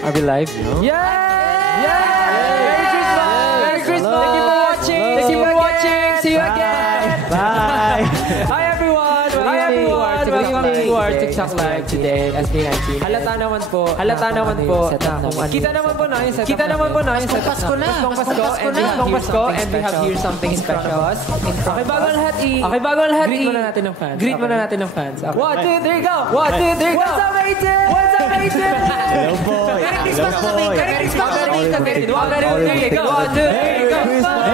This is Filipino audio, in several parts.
Are we live? No? Yay! Yay! Merry Christmas! Merry Christmas! Thank you for watching! Thank you for watching! See you again! Bye! Hi everyone! Hi everyone! Welcome to our TikTok Live today, SB19. Halata naman po na kung ano. Kita naman po na yung setup. Kita naman po na yung setup. Pasko na! Pasko and we have here something special. Okay, bago lahat greet muna natin ng fans. Greet muna natin ng fans. 1, 2, 3, go! 1, 2, 3, go! What's up, Aiden? What's up, Aiden? Hello po! Merry Christmas! Merry Christmas! Merry Christmas! 1, 2, 3, go! 1, 2, 3, go! Merry Christmas!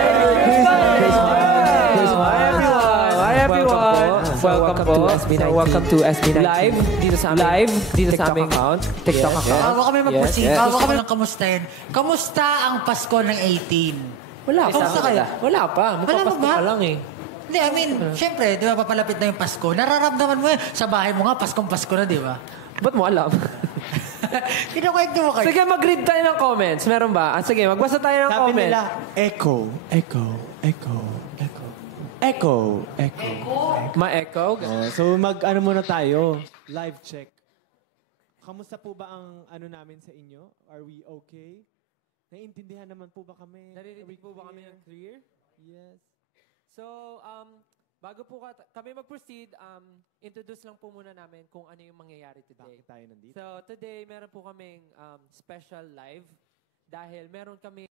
Hi everyone! Welcome po. Welcome to SB19 Live dito sa aming TikTok account. Bago kami mag-proceed, bago kami lang kamustahin. Kamusta ang Pasko ng 18? Wala pa. Kamusta kayo? Wala pa. Magpapasko pa lang eh. Hindi, I mean, syempre, di ba, papalapit na yung Pasko. Nararamdaman mo sa bahay mo nga, Paskong-Pasko na, di ba? Ba't mo alam? Kinukwento mo kayo. Sige, mag-read tayo ng comments. Meron ba? Sige, magbasa tayo ng Sabi comments. nila, echo, echo, echo, echo. Echo, echo. Ma-echo? So mag-ano muna tayo, live check. Kamusta po ba ang ano namin sa inyo? Are we okay? Naiintindihan naman po ba kami? Naririnig po ba kami ng clear? Yes. So, bago po kami mag-proceed, introduce lang po muna namin kung ano yung mangyayari today. Bakit tayo nandito? So, today, meron po kaming special live dahil meron kami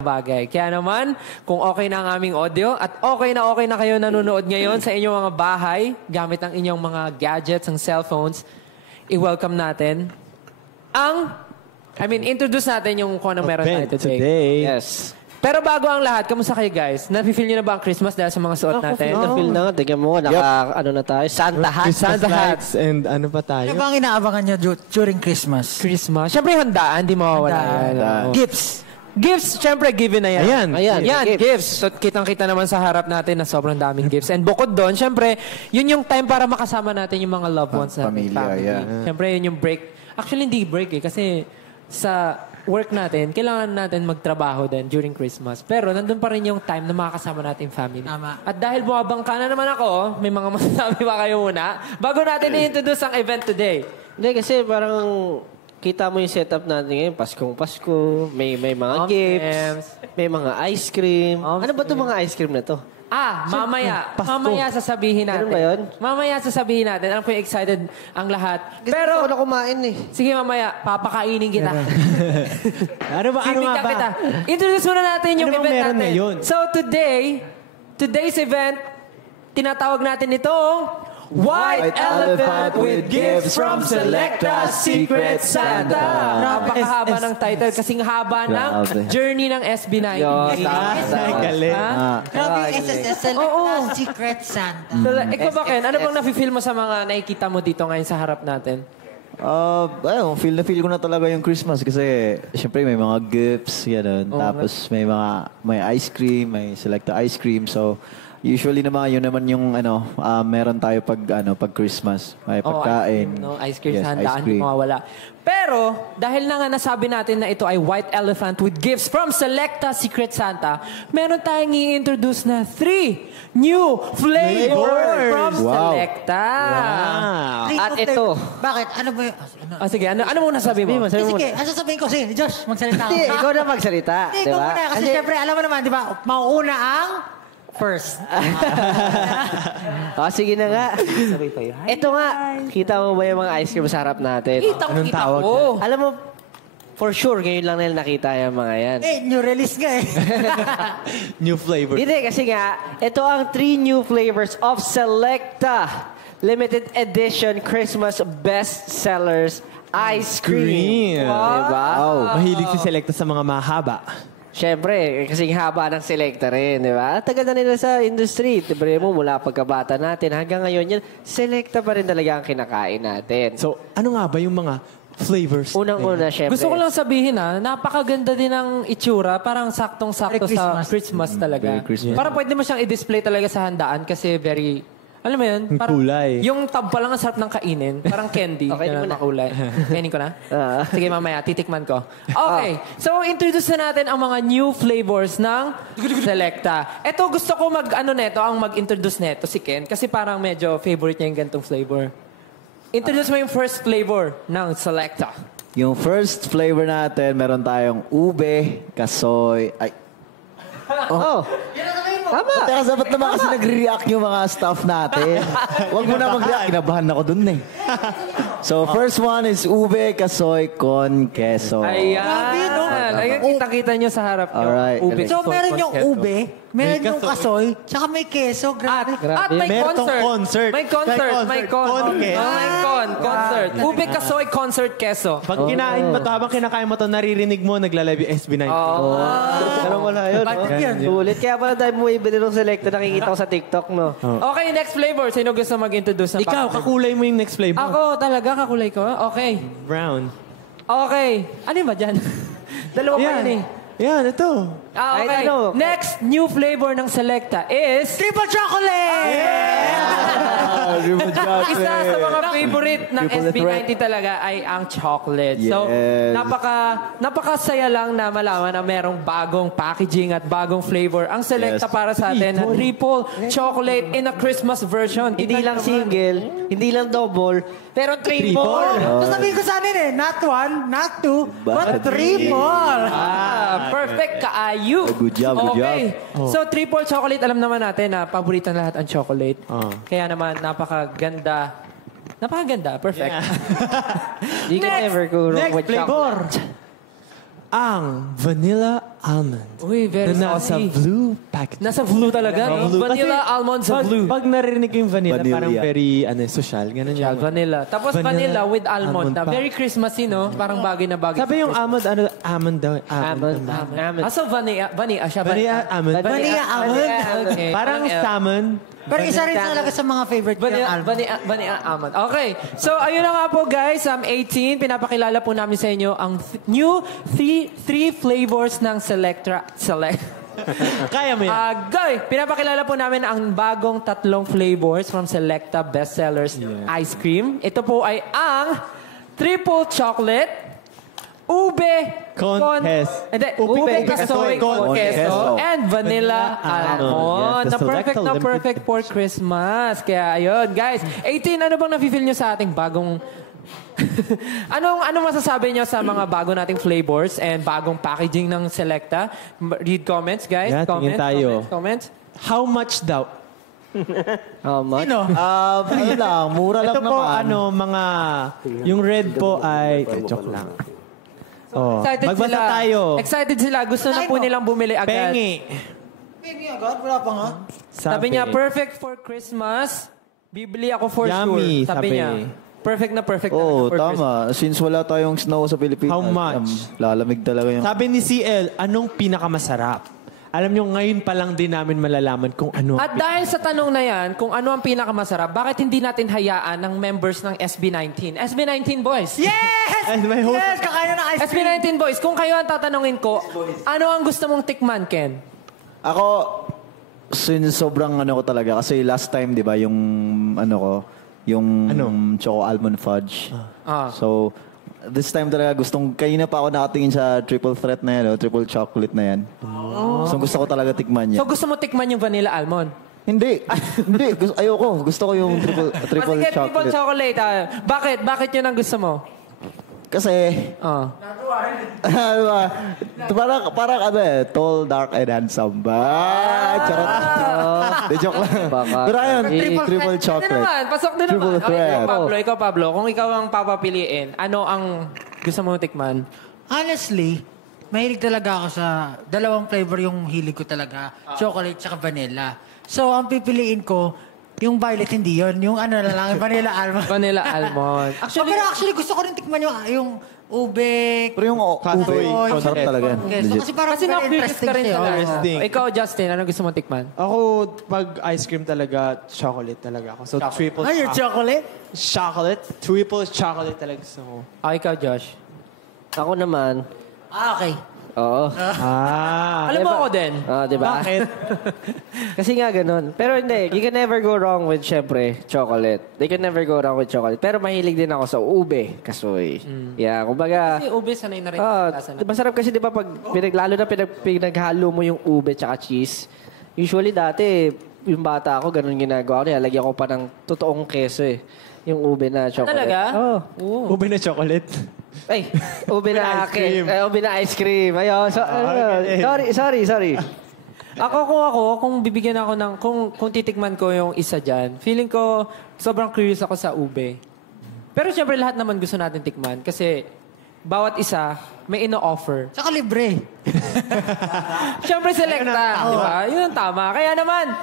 bagay. Kaya naman, kung okay na ang aming audio at okay na kayo nanonood ngayon sa inyong mga bahay, gamit ang inyong mga gadgets, ang cellphones, i-welcome natin introduce natin yung kung ano meron tayo today. Yes. Pero bago ang lahat, kamusta kayo guys? Nafe-feel niyo na ba ang Christmas dahil sa mga suot natin? Na-feel na nga. Tignan mo, ano na tayo? Santa hat. Christmas lights and ano pa tayo? Ano ba ang inaabangan nyo during Christmas? Christmas. Siyempre handaan, di mawawala yan. Gifts. Gifts, syempre given na yan. Ayan. Gifts. So, kitang-kita naman sa harap natin na sobrang daming gifts. And bukod doon, syempre, yun yung time para makasama natin yung mga loved ones natin. Pamilya, yeah. Syempre, yun yung break. Actually, hindi break eh. Kasi sa work natin, kailangan natin magtrabaho din during Christmas. Pero nandun pa rin yung time na makakasama natin yung family. Tama. At dahil bumabangka na naman ako, may mga masasabi pa kayo muna, bago natin i-introduce ang event today. Hindi, kasi parang kita mo yung setup natin ngayon. Pasko, may mga gifts, may mga ice cream. Ano ba itong mga ice cream na to? Mamaya sasabihin natin. Ganun ba yun? Mamaya sasabihin natin. Alam ko yung excited ang lahat. Pero, gusto ko na kumain eh. Sige mamaya, papakainin kita. Ano nga ba? Kita. Introduce muna natin yung Ano bang event meron natin. ngayon? So today's event, tinatawag natin itong White Elephant with Gifts from Selecta Secret Santa. Napakahaba ng title kasing haba ng journey ng SB19. Galing. Grabe yung SSS, Selecta Secret Santa. So, ikaw ba, Ken? Ano bang nafe-feel mo sa mga nakikita mo dito ngayon sa harap natin? Feel ko na talaga yung Christmas kasi syempre may mga gifts, yan. Tapos may ice cream, may Selecta ice cream. So usually naman yun naman yung meron tayo pag Christmas. May pagkain. Ice cream Yes, sa ice handaan, cream. hindi mawawala. Pero, dahil na nga nasabi natin na ito ay White Elephant with Gifts from Selecta Secret Santa, meron tayong i-introduce na 3 new flavors from Selecta. Wow. At ito. Bakit? Ano ba yun? Sige, ano muna sabi mo? Sige, ano sasabihin ko? Sige, Josh, magsalita ako. Hindi, ikaw na magsalita. Hindi, ikaw muna. Kasi syempre, alam mo naman, di ba, mauuna ang first. Sige na nga. Ito nga, kita mo ba yung mga ice cream sa harap natin? Kita ko. Alam mo, for sure, ngayon lang nila nakita yung mga yan. New release nga eh. New flavor. Hindi, kasi nga, ito ang 3 new flavors of Selecta Limited Edition Christmas Best Sellers Ice Cream. Diba? Mahilig si Selecta sa mga mahaba. Siyempre, kasing haba ng Selecta rin, di ba? Tagal na nila sa industry. Tibre mo, mula pagkabata natin hanggang ngayon yan, Selecta pa rin talaga ang kinakain natin. So, ano nga ba yung mga flavors? Unang-una, siyempre. Gusto ko lang sabihin napakaganda din ng itsura. Parang saktong-sakto sa Christmas talaga. Very Christmas. Parang pwede mo siyang i-display talaga sa handaan kasi very Alam mo yun? Yung kulay. Yung tab pa lang ang sarap ng kainin. Parang candy. Okay, Ganun, mo na. makulay. Kainin ko na? Sige, mamaya. Titikman ko. Okay. So, introduce na natin ang mga new flavors ng Selecta. Ito, gusto ko ang mag-introduce neto si Ken. Kasi parang medyo favorite niya yung ganitong flavor. Introduce mo yung first flavor ng Selecta. Yung first flavor natin, meron tayong ube, kasoy, ay, Oh. Tama. teka, dapat naman kasi nag-react yung mga staff natin. Huwag mo na mag-react, kinabahan ako dun eh. So, first one is ube, kasoy, con, queso. Ayan. Ayan, kita-kita nyo sa harap nyo. Alright. Ube, So, soy, meron con, yung queso. ube, meron yung kasoy, tsaka may keso. Grabe. At may Meron tong concert. concert. May concert. May con. Concert. Concert. Ube, kasoy, concert, queso. Pag kinain mo to, habang kinakain mo to, naririnig mo, nagla-live yung SB19. Pero wala yun. Bakit yan? Sulit. Kaya pala tayo bumibili ng Selecta. Nakikita ko sa TikTok, no? Okay, next flavor. Sino gusto mag-introduce ng Ikaw, kakulay mo yung next flavor. Ako talaga, kakulay ko. Okay. Brown. Okay. Ano yun ba dyan? Dalawa pa yun eh. Yan, ito. Okay. Ay, ano? Next new flavor ng Selecta is... Triple chocolate! Isa sa mga favorite ng Triple SB19 talaga ay ang chocolate. So, Yes. napakasaya lang na malaman na merong bagong packaging at bagong flavor. Ang Selecta Yes. para sa atin na triple chocolate in a Christmas version. Hindi lang single, hindi lang double, pero triple. Tapos sabihin ko sa amin not one, not two, but triple. Perfect kaayu. Good job, good okay. So, triple chocolate, alam naman natin na paborito na lahat ang chocolate. Kaya naman, napakaganda. Napakaganda. Perfect. You can never go wrong Next with flavor. chocolate. Ang vanilla almond. Uy, very Na nasa saucy. blue package. Nasa blue talaga. Blue. Vanilla Kasi almond sa blue. Pag narinig ko yung vanilla, Vanilla. parang very social. Ganun Yeah, yung vanilla. Tapos vanilla, with almond. pa. Very Christmassy, no? Parang bagay na bagay. Sabi yung almond, almond daw. Almond. So, vanilla siya. Vanilla almond. Vanilla almond. Okay. Parang salmon. Pero isa rin talaga sa mga favorite ko yung almond. Vanilla almond. Okay. So, ayun na nga po, guys. 18. Pinapakilala po namin sa inyo ang new three flavors ng Selecta. Kaya mo yan. Guys, pinapakilala po namin ang bagong 3 flavors from Selecta Bestsellers Ice Cream. Ito po ay ang triple chocolate, ube, ube kasoy, con queso, and vanilla almond. Yes, the Na Selecta perfect for Christmas. Kaya ayun, guys. 18, ano bang nafe-feel nyo sa ating bagong... Anong masasabi nyo sa mga bago nating flavors and bagong packaging ng Selecta? Read comments, guys. Yeah, tingin tayo. Comments. How much daw? How much? Sino? Ano lang, mura lang Ito po, naman. mga... Yung red po ay... joke lang. Oh, Excited magbasa sila. tayo. Excited sila. Gusto na po nilang bumili agad. Pengi. Pingi agad, wala pa nga. Sabi niya, perfect for Christmas. Bibili ako for Yummy, sure. Sabi sabi. niya. Perfect na perfect Oo, for Christmas. tama. Since wala tayong snow sa Pilipinas. How much? Lalamig talaga yung... Sabi ni CL, anong pinakamasarap? Alam nyo, ngayon pa lang din namin malalaman kung ano. At dahil sa tanong na yan, kung ano ang pinakamasarap, bakit hindi natin hayaan ng members ng SB19? SB19 boys! Yes! Ay, may host. Yes! Kakain na ng ice cream. SB19 boys, kung kayo ang tatanungin ko, ano ang gusto mong tikman, Ken? Ako, since sobrang ko talaga. Kasi last time, di ba, yung choco almond fudge. So, this time talaga kanina pa ako nakatingin sa triple threat na yan, triple chocolate na yan. So, gusto ko talaga tikman So yan. gusto mo tikman yung vanilla almond? Hindi. Ayoko. Gusto ko yung triple Sige, triple chocolate. chocolate. Bakit yun ang gusto mo? Kasi, parang tall, dark, and handsome ba? Charot. De joke lang. Pero ayun, triple Ano chocolate. naman? Pasok din Triple naman. Okay, threat. ikaw Pablo. Kung ikaw ang papapiliin, ano ang gusto mo tikman? Honestly, mahilig talaga ako sa dalawang flavor yung hilig ko talaga. Chocolate tsaka vanilla. So, ang pipiliin ko, yung violet hindi yon, yung na lang, vanilla almond. Vanilla almond. Pero actually, gusto ko rin tikman yung ube. Pero yung ube, masarap talaga. Yes, Legit. kasi parang Kasi very na-curious interesting ka rin siya. talaga. Interesting. Ikaw, Justin, ano gusto mo tikman? Ako, pag ice cream talaga, chocolate talaga ako. So, triple Ay, yung chocolate? chocolate. Triple chocolate talaga gusto ko. Ikaw, Josh. Ako naman, Okay. Oo. Alam mo ako din. Diba? Bakit? Kasi nga ganun. Pero hindi, you can never go wrong with, syempre, chocolate. They can never go wrong with chocolate. Pero mahilig din ako sa ube, kasoy. Yeah, kumbaga... Kasi ube, sanay na rin. Masarap kasi, di ba, pag lalo na pinaghalo mo yung ube tsaka cheese. Usually, dati, yung bata ako, ganun ginagawa ko. Nilalagyan ko pa ng totoong keso eh. Yung ube na chocolate. Talaga? Oo. Ube na chocolate. Ay, ube na ice cream. ube na ice cream. Ayun. Sorry. Kung bibigyan ako ng, kung titikman ko yung isa dyan, feeling ko, sobrang curious ako sa ube. Pero syempre lahat naman gusto natin tikman kasi bawat isa may ino-offer. Tsaka libre. Syempre selecta, di ba? Yun ang tama. Kaya naman,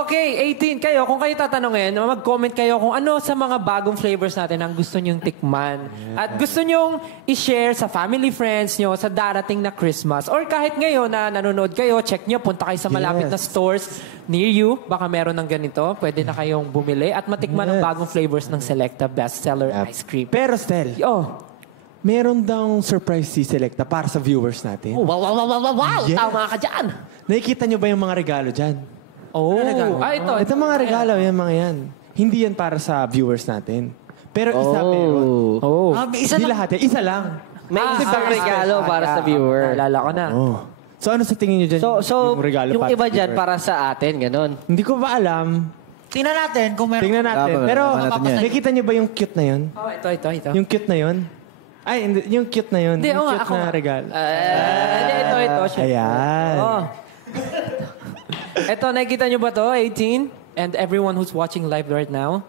okay, 18 kayo. Kung kayo tatanungin, mag-comment kayo kung ano sa mga bagong flavors natin ang gusto nyong tikman. At gusto nyong i-share sa family friends nyo sa darating na Christmas. Or kahit ngayon na nanonood kayo, check nyo, punta kayo sa malapit na stores near you. Baka meron ng ganito. Pwede na kayong bumili at matikman ang bagong flavors ng Selecta Bestseller Ice Cream. Pero Stel, meron daw surprise si Selecta para sa viewers natin. Wow. Yes. Tama ka dyan. Nakikita nyo ba yung mga regalo dyan? Ito. Ito mga regalo, yung mga yan. Hindi yan para sa viewers natin. Pero isa meron. Isa Hindi lang. lahat yan. Isa lang. May isang regalo para sa viewer. Naalala ko na. So ano sa tingin nyo dyan? So yung regalo yung para iba sa dyan viewer? para sa atin, ganun. Hindi ko ba alam. Tingnan natin kung meron. Tingnan natin. Dapat, Pero dapat natin yan. nakikita nyo ba yung cute na yun? Ito. Yung cute na yun? Ay, hindi, yung cute na yun. Hindi, Yung cute ako na nga. regalo. Ito. Ayan. Ito, nakikita nyo ba to, 18? And everyone who's watching live right now.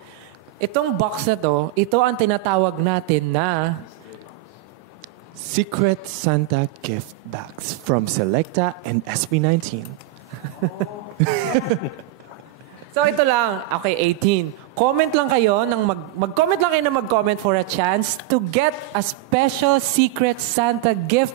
Itong box na to, ito ang tinatawag natin na Secret Santa Gift Bags from Selecta and SB19. So ito lang, okay, 18. Comment lang kayo mag-comment lang kayo na mag-comment for a chance to get a special Secret Santa gift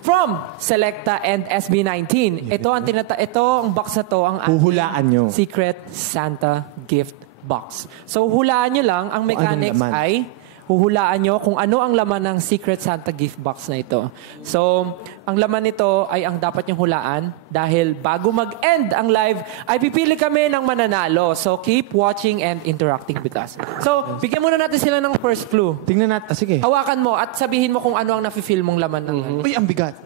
from Selecta and SB19. Ito ang box na to ang ating Huhulaan nyo. Secret Santa gift box. So hulaan nyo lang, ang Kung anong mechanics laman. ay huhulaan nyo kung ano ang laman ng Secret Santa gift box na ito. So, ang laman nito ay ang dapat nyong hulaan dahil bago mag-end ang live, ay pipili kami ng mananalo. So, keep watching and interacting with us. So, bigyan muna natin sila ng first clue. Tingnan natin. Sige. Hawakan mo at sabihin mo kung ano ang nafe-feel mong laman ng Uy, ang bigat.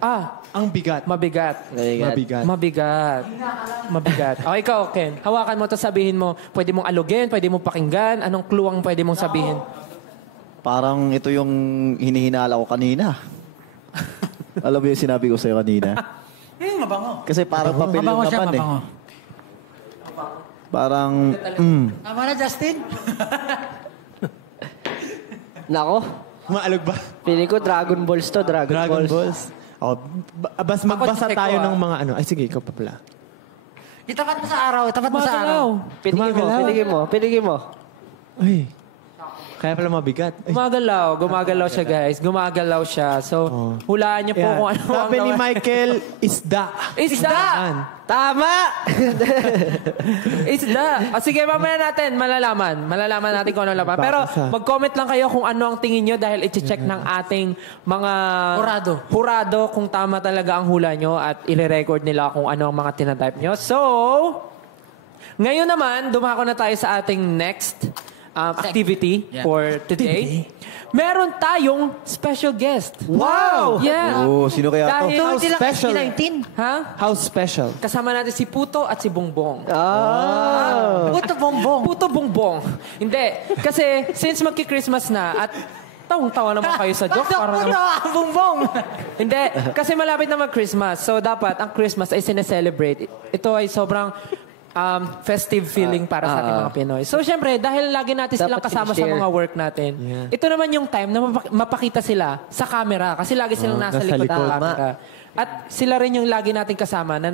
Ang bigat. mabigat. Mabigat. Okay, ikaw, Ken. Hawakan mo at sabihin mo, pwede mong alugin, pwede mong pakinggan, anong clue ang pwede mong sabihin? Parang ito yung hinihinala ko kanina. Alam mo yung sinabi ko sa'yo kanina? Mabango. Kasi parang papel yung Mabango siya, laman eh. mabango. Parang, Tama na, Justin? Nako, Maalog ba? feeling ko Dragon Balls to, Dragon Balls. Oh, magbasa check tayo ko, ng mga ano. Ay, sige, ikaw pa pala. Itapat mo sa araw, itapat mo sa araw. Pinigin mo. Ay. Kaya pala mabigat. Ay. Gumagalaw siya, guys. Gumagalaw siya. So, hulaan niyo po Yan. kung ano ang Sabi ni laman. Michael, isda. Isda! Tama! Isda! O sige, mamaya natin, malalaman natin kung ano laman. Pero mag-comment lang kayo kung ano ang tingin nyo dahil i-check ng ating mga hurado kung tama talaga ang hula nyo at i-record nila kung ano ang mga tinatype nyo. So, ngayon naman, dumako na tayo sa ating next activity for today. Meron tayong special guest. Wow! Yeah. oh, sino kaya to? Dahil, How special. ha? How special. Kasama natin si Puto at si Bongbong. Puto bongbong. Puto Bongbong. Hindi. Kasi since magki-Christmas na at tawang-tawa naman kayo sa joke. Parang Puto ang bongbong. Hindi. Kasi malapit na mag-Christmas. So dapat ang Christmas ay sineselebrate. Ito ay sobrang festive feeling para sa ating mga Pinoy. So syempre, dahil lagi natin silang Dapat kasama sa sinishare. mga work natin, ito naman yung time na mapakita sila sa camera. Kasi lagi silang nasa nasa likod ng likod. camera. At sila rin yung lagi natin kasama na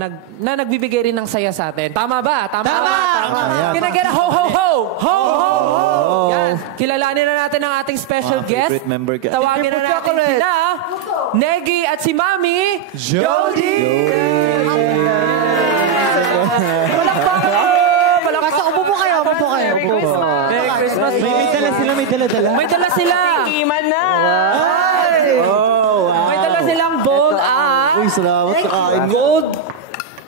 nagbibigay rin ng saya sa atin. Tama ba? Tama! Ayan. Can I get a ho, ho, ho? Ho, ho, ho! Yan. Kilalanin na natin ang ating special Mga guest. favorite member ka. Tawagin na natin sila, Negi at si Mami, Jody! Palakpakan po! Basta upo po kayo, upo po kayo. Merry Christmas! Merry Christmas! May dala sila, may dala-dala. May dala sila! Iman na! May dala silang bowl at Uy, salamat sa kain.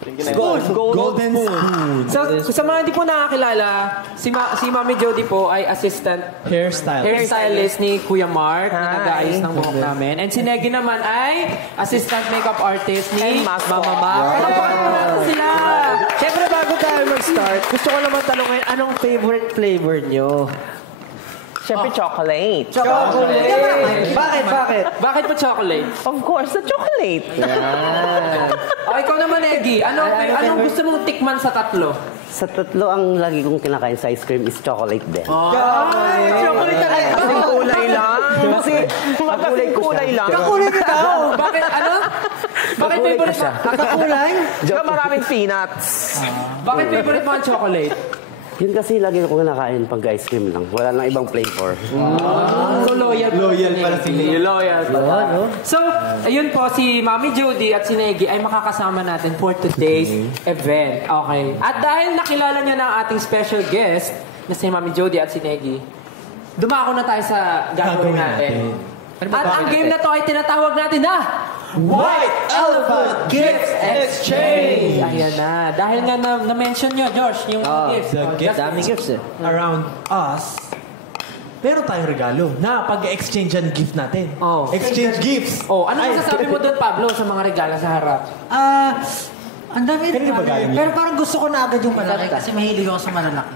Golden spoon. So, sa mga hindi po nakakilala, si Mami Jody po ay assistant hairstylist ni Kuya Mark na nag-aayos ng buhok namin. And si Negi naman ay assistant makeup artist ni Mama Mac. Palakpakan po natin sila! Siyempre, bago tayo mag-start, gusto ko naman talungin, anong favorite flavor nyo? Siyempre, chocolate. Bakit? Bakit po chocolate? Of course, the chocolate. O, ikaw naman, Negi. Anong gusto mong tikman sa tatlo? Sa tatlo, ang lagi kong kinakain sa ice cream is chocolate din. Chocolate talaga. Kasing kulay lang. Kasi magkasing kulay lang. Kakulay nito. Bakit, Bakit favorite mo? Kakulay? Diyan maraming peanuts. Bakit favorite mo ang chocolate? Yun kasi lagi ko kinakain pag ice cream lang. Wala nang ibang flavor. So, loyal pala si Negi. Loyal pala. So, ayun po, si Mami Jody at si Negi ay makakasama natin for today's event. Okay. At dahil nakilala niyo na ang ating special guest, na si Mami Jody at si Negi, dumako na tayo sa gagawin natin. At ang game na to ay tinatawag natin na White Elephant Gifts Exchange! Ayan na. Dahil nga na-mention nyo, Josh, yung gifts. Daming gifts eh. Around us, pero tayong regalo na pag-exchange ang gift natin. Oh. Exchange gifts! Ano masasabi mo doon, Pablo, sa mga regalo sa harap? Ang dami Kanina ba galing? pero parang gusto ko na agad yung malaki kasi mahilig ako sa malalaki.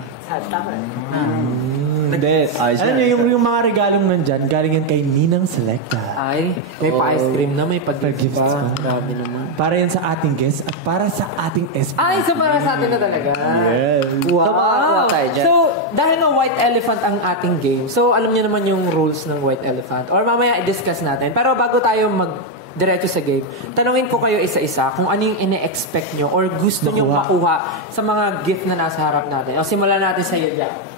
Hindi. Alam niyo, yung mga regalong nandyan, galing yan kay Ninang Selecta. Ay, may pa-ice cream na, may pa-gifts pa. Grabe naman. Para yan sa ating guest at para sa ating SP. Ay, so para sa atin na talaga. So, makakakuha tayo dyan. So, dahil nga White Elephant ang ating game, so alam niyo naman yung rules ng White Elephant. Or mamaya i-discuss natin. Pero bago tayo diretso sa game, tanungin ko kayo isa-isa kung ano yung ine-expect nyo or gusto nyo makuha sa mga gift na nasa harap natin. O simulan natin sa iyo, Jack.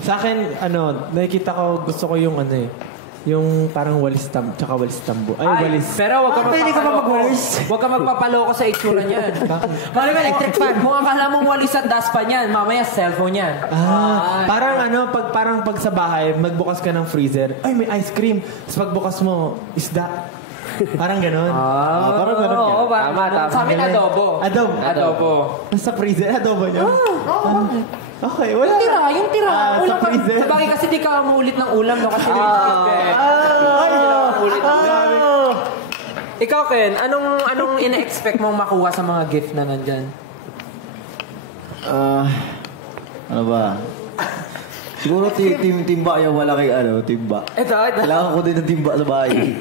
Sa akin, nakikita ko, gusto ko yung yung parang walis tambo. Ay, walis. Pero wag ka pwede ka ba magwalis? Huwag ka magpapaloko sa itsura niyan. Mali ba, electric fan? Kung akala mong walis at daspan yan, mamaya cellphone yan. Parang pag sa bahay, magbukas ka ng freezer, ay, may ice cream. Tapos pagbukas mo, isda. Parang ganon. Parang ganon. Oo, tama. Sa amin, adobo. Adobo. Sa freezer, adobo niya? Okay, wala. Yung tira. Sa freezer. Sabagay kasi di ka maulit ng ulam, no? Kasi Ikaw, Ken, anong ina-expect mong makuha sa mga gift na nandyan? Ano ba? Siguro timba yung malaki timba. Ito. Kailangan ko din ng timba sa bahay.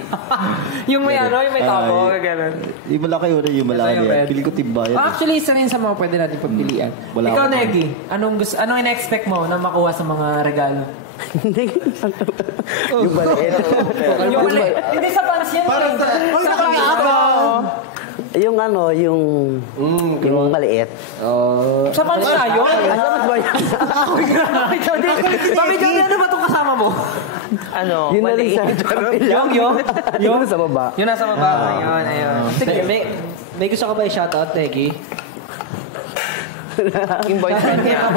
Yung may tabo, gano'n. Yung malaki yung malaki. Ito yung red. Pili ko timba yan. Actually, isa rin sa mga pwede natin pagpilian. Wala Ikaw, ako. Negi, anong ina-expect mo na makuha sa mga regalo? Yung maliit. Yung hindi sa panas yan. Yung yung maliit. Sa panas tayo? Alam mo ba yan? Mami Jody, ano ba itong kasama mo? Yun na rin sa yung sa baba. Yung nasa baba. Ayun. Sige, may gusto ka ba i-shoutout, Negi? Yung boyfriend niya.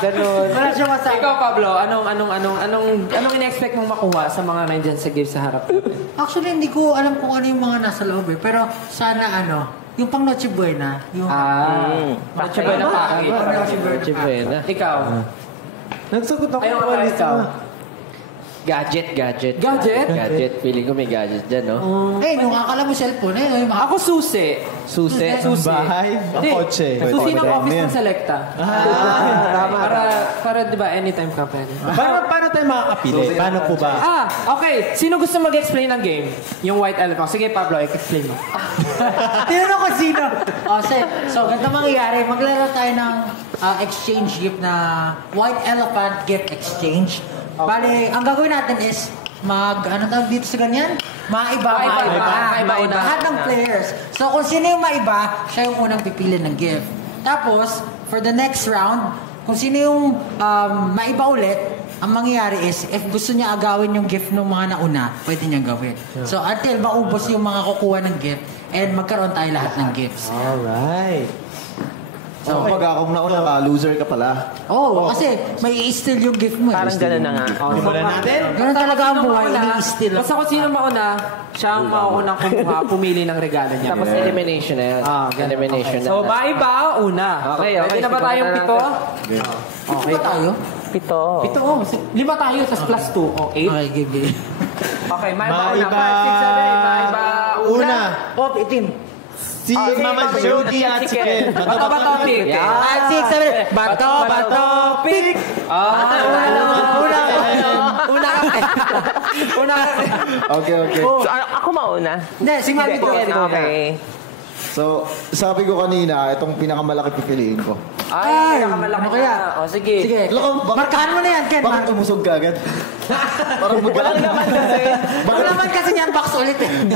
Ganun. Wala siya masabi. Ikaw, Pablo, anong ina-expect mong makuha sa mga nandyan sa gift sa harap? Actually, hindi ko alam kung ano yung mga nasa loob eh. Pero sana yung pang Noche Buena. Yung Noche Buena package. Pang Noche Buena. Chibena. Ikaw. Nagsagot ako Ayun ng ka walis. ikaw. Gadget. Gadget? Feeling ko may gadget dyan, no? Yung akala mo cellphone eh. Yung Ako susi. Susi. Bahay, Hindi. kotse. Susi ng Pwede. office Yan. ng Selecta. Para di ba, anytime ka pwede. Paano tayo makakapili? Paano po ba? Okay. Sino gusto mag-explain ng game? Yung White Elephant. Sige, Pablo, explain mo. Tinanong ko sino. So, ganito mangyayari. Maglaro tayo ng exchange gift na White Elephant Gift Exchange. Bale, ang gagawin natin is ano tawag dito sa ganyan? Maiba. Lahat ng players. So, kung sino yung maiba, siya yung unang pipili ng gift. Tapos, for the next round, kung sino yung maiba ulit, ang mangyayari is, if gusto niya agawin yung gift ng mga nauna, pwede niya gawin. So, until maubos yung mga kukuha ng gift, and magkaroon tayo lahat ng gifts. Alright. So, pag ako nauna, loser ka pala. Kasi may i-steal yung gift mo. Parang gano'n na nga. Simulan natin. Ganun talaga ang buhay, Mauna, ini-steal. basta kung sino mauna, siya ang maunang kumuha, pumili ng regalo niya. Tapos elimination na yan. Elimination na. So, maiba, una. Okay. Ready na ba tayong pito? Okay. Ba tayo? 7. Pito, 5 tayo, tapos plus 2. O, 8. Okay, give. Okay, maiba una. Maiba 5, 6, 7, maiba una. Oh, itim. Si Mama Jody at si Ken. Bato, pick. 5, 6, 7. Bato, pick. Una ka. Okay. So, ako mauna. Hindi, si Mami ko. Okay. So, sabi ko kanina, itong pinakamalaki pipiliin ko. Ay, pinakamalaki ano kaya? na. O, sige. Sige, markahan mo na yan, Ken. Bakit tumusog ka agad? Parang Walang naman kasi. Baka naman kasi niyan box ulit eh. 10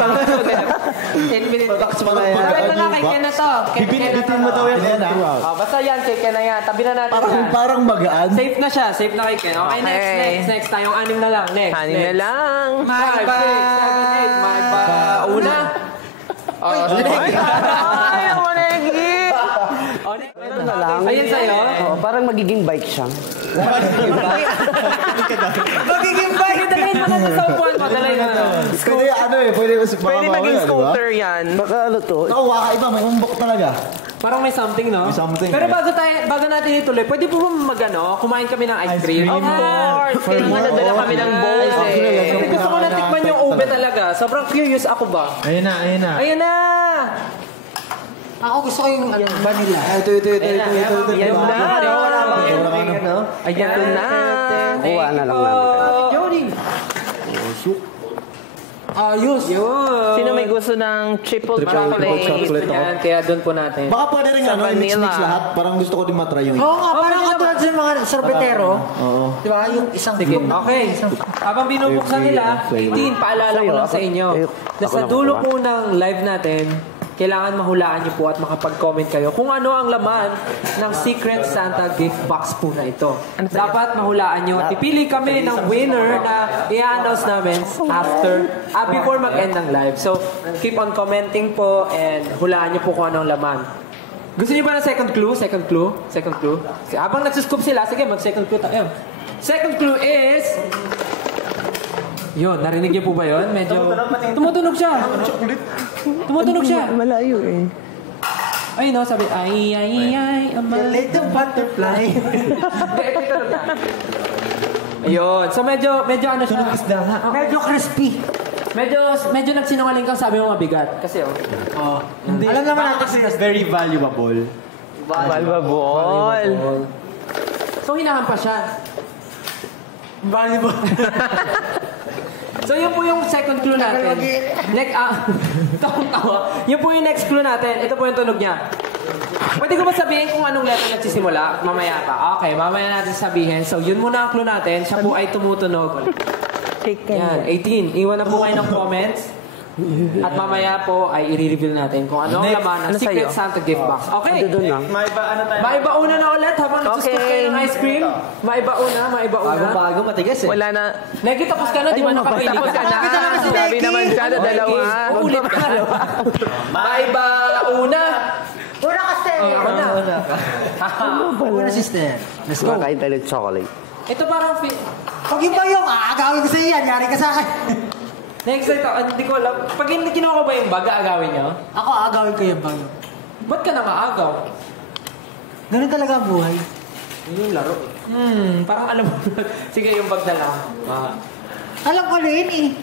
minutes. Box pa na yan. Sabi ko na kay Ken na to. Bibitin mo daw yan. Basta yan, kay Ken na yan. Tabi na natin yan. Parang magaan. Safe na siya. Safe na kay Ken. Okay, next. Tayong 6 na lang. Next. 6 na lang. 5, 6, 7, 8. Maiba una. Ay, ako na yung gift. Ayun sa'yo. Parang magiging bike siya. Magiging bike. Dalayin mo na sa upuan mo. Dalayin mo na. Pwede Pwede maging scooter yan. Baka ano to? Nakuha ka iba, may umbok talaga. Parang may something, no? May something, Pero eh. bago natin ituloy, pwede po ba kumain kami ng ice cream? Of course. Kaya nga nadala kami ng bowls eh. Kasi gusto ko na tikman yung ube talaga. Sobrang curious ako ba? Ayun na. Ayun na! Ako gusto ko yung vanilla. Ito. Yan na. Ayan na. Kuha na lang namin. Jody! Ayos. Yun! Sino may gusto ng triple chocolate? chocolate. Yan, kaya doon po natin. Baka pwede rin Sa i-mix vanilla. lahat. Parang gusto ko din matry yung Oo nga, parang katulad sa mga sorbetero. Oo. Di ba? Yung isang Sige, okay. Habang binubuksan nila, 18, paalala ko lang sa inyo. Na sa dulo po ng live natin, kailangan mahulaan niyo po at makapag-comment kayo kung ano ang laman ng Secret Santa gift box po na ito. Dapat mahulaan niyo. Pipili kami ng winner na i-announce namin before mag-end ng live. So, keep on commenting po and hulaan niyo po kung anong laman. Gusto niyo ba ng second clue? Second clue? Habang nagsuscoop sila, sige, mag-second clue tayo. Second clue is... Yun, narinig niyo po ba yun? Medyo... Tumutunog siya. Tumutunog siya. Malayo eh. Ay, no, sabi, ay, a little butterfly. Ayun. So, medyo ano siya. Medyo crispy. Medyo nagsinungaling kang sabi mo mabigat. Kasi, Hindi. Alam naman natin kasi it's very valuable. Valuable. So, hinahampa siya. Valuable. So, yun po yung second clue natin. Tawang-tawa. Yun po yung next clue natin. Ito po yung tunog niya. Pwede ko ba sabihin kung anong letter nagsisimula? Mamaya pa. Okay, mamaya natin sabihin. So, yun muna ang clue natin. Siya po ay tumutunog. Yan, 18. Iwan na po kayo ng comments. At mamaya po ay i-reveal natin kung ano ang laman ng Secret Santa gift box. Okay. Maiba una na ulit habang nagsuscoop kayo ng ice cream. Maiba una. Bago matigas eh. Wala na. Negi, tapos ka na. Di ba nakapili Tapos ka ka? na. Sabi naman siya na dalawa. Ulit ka. Maiba una. Una kasi. Ako na. Una sister. Let's go. Kumakain tayo ng chocolate. Ito parang... Pag iba yung aagawin ko sa iyo yan, yari ka sa akin. Next ito, hindi ko alam. Pag hindi kinuha ko ba yung baga, agawin nyo? Ako aagawin ko yung bago. Ba't ka na maagaw? Ganun talaga ang buhay. Yun yung laro eh. Parang alam mo. Sige, yung bag na lang. Alam ko rin eh.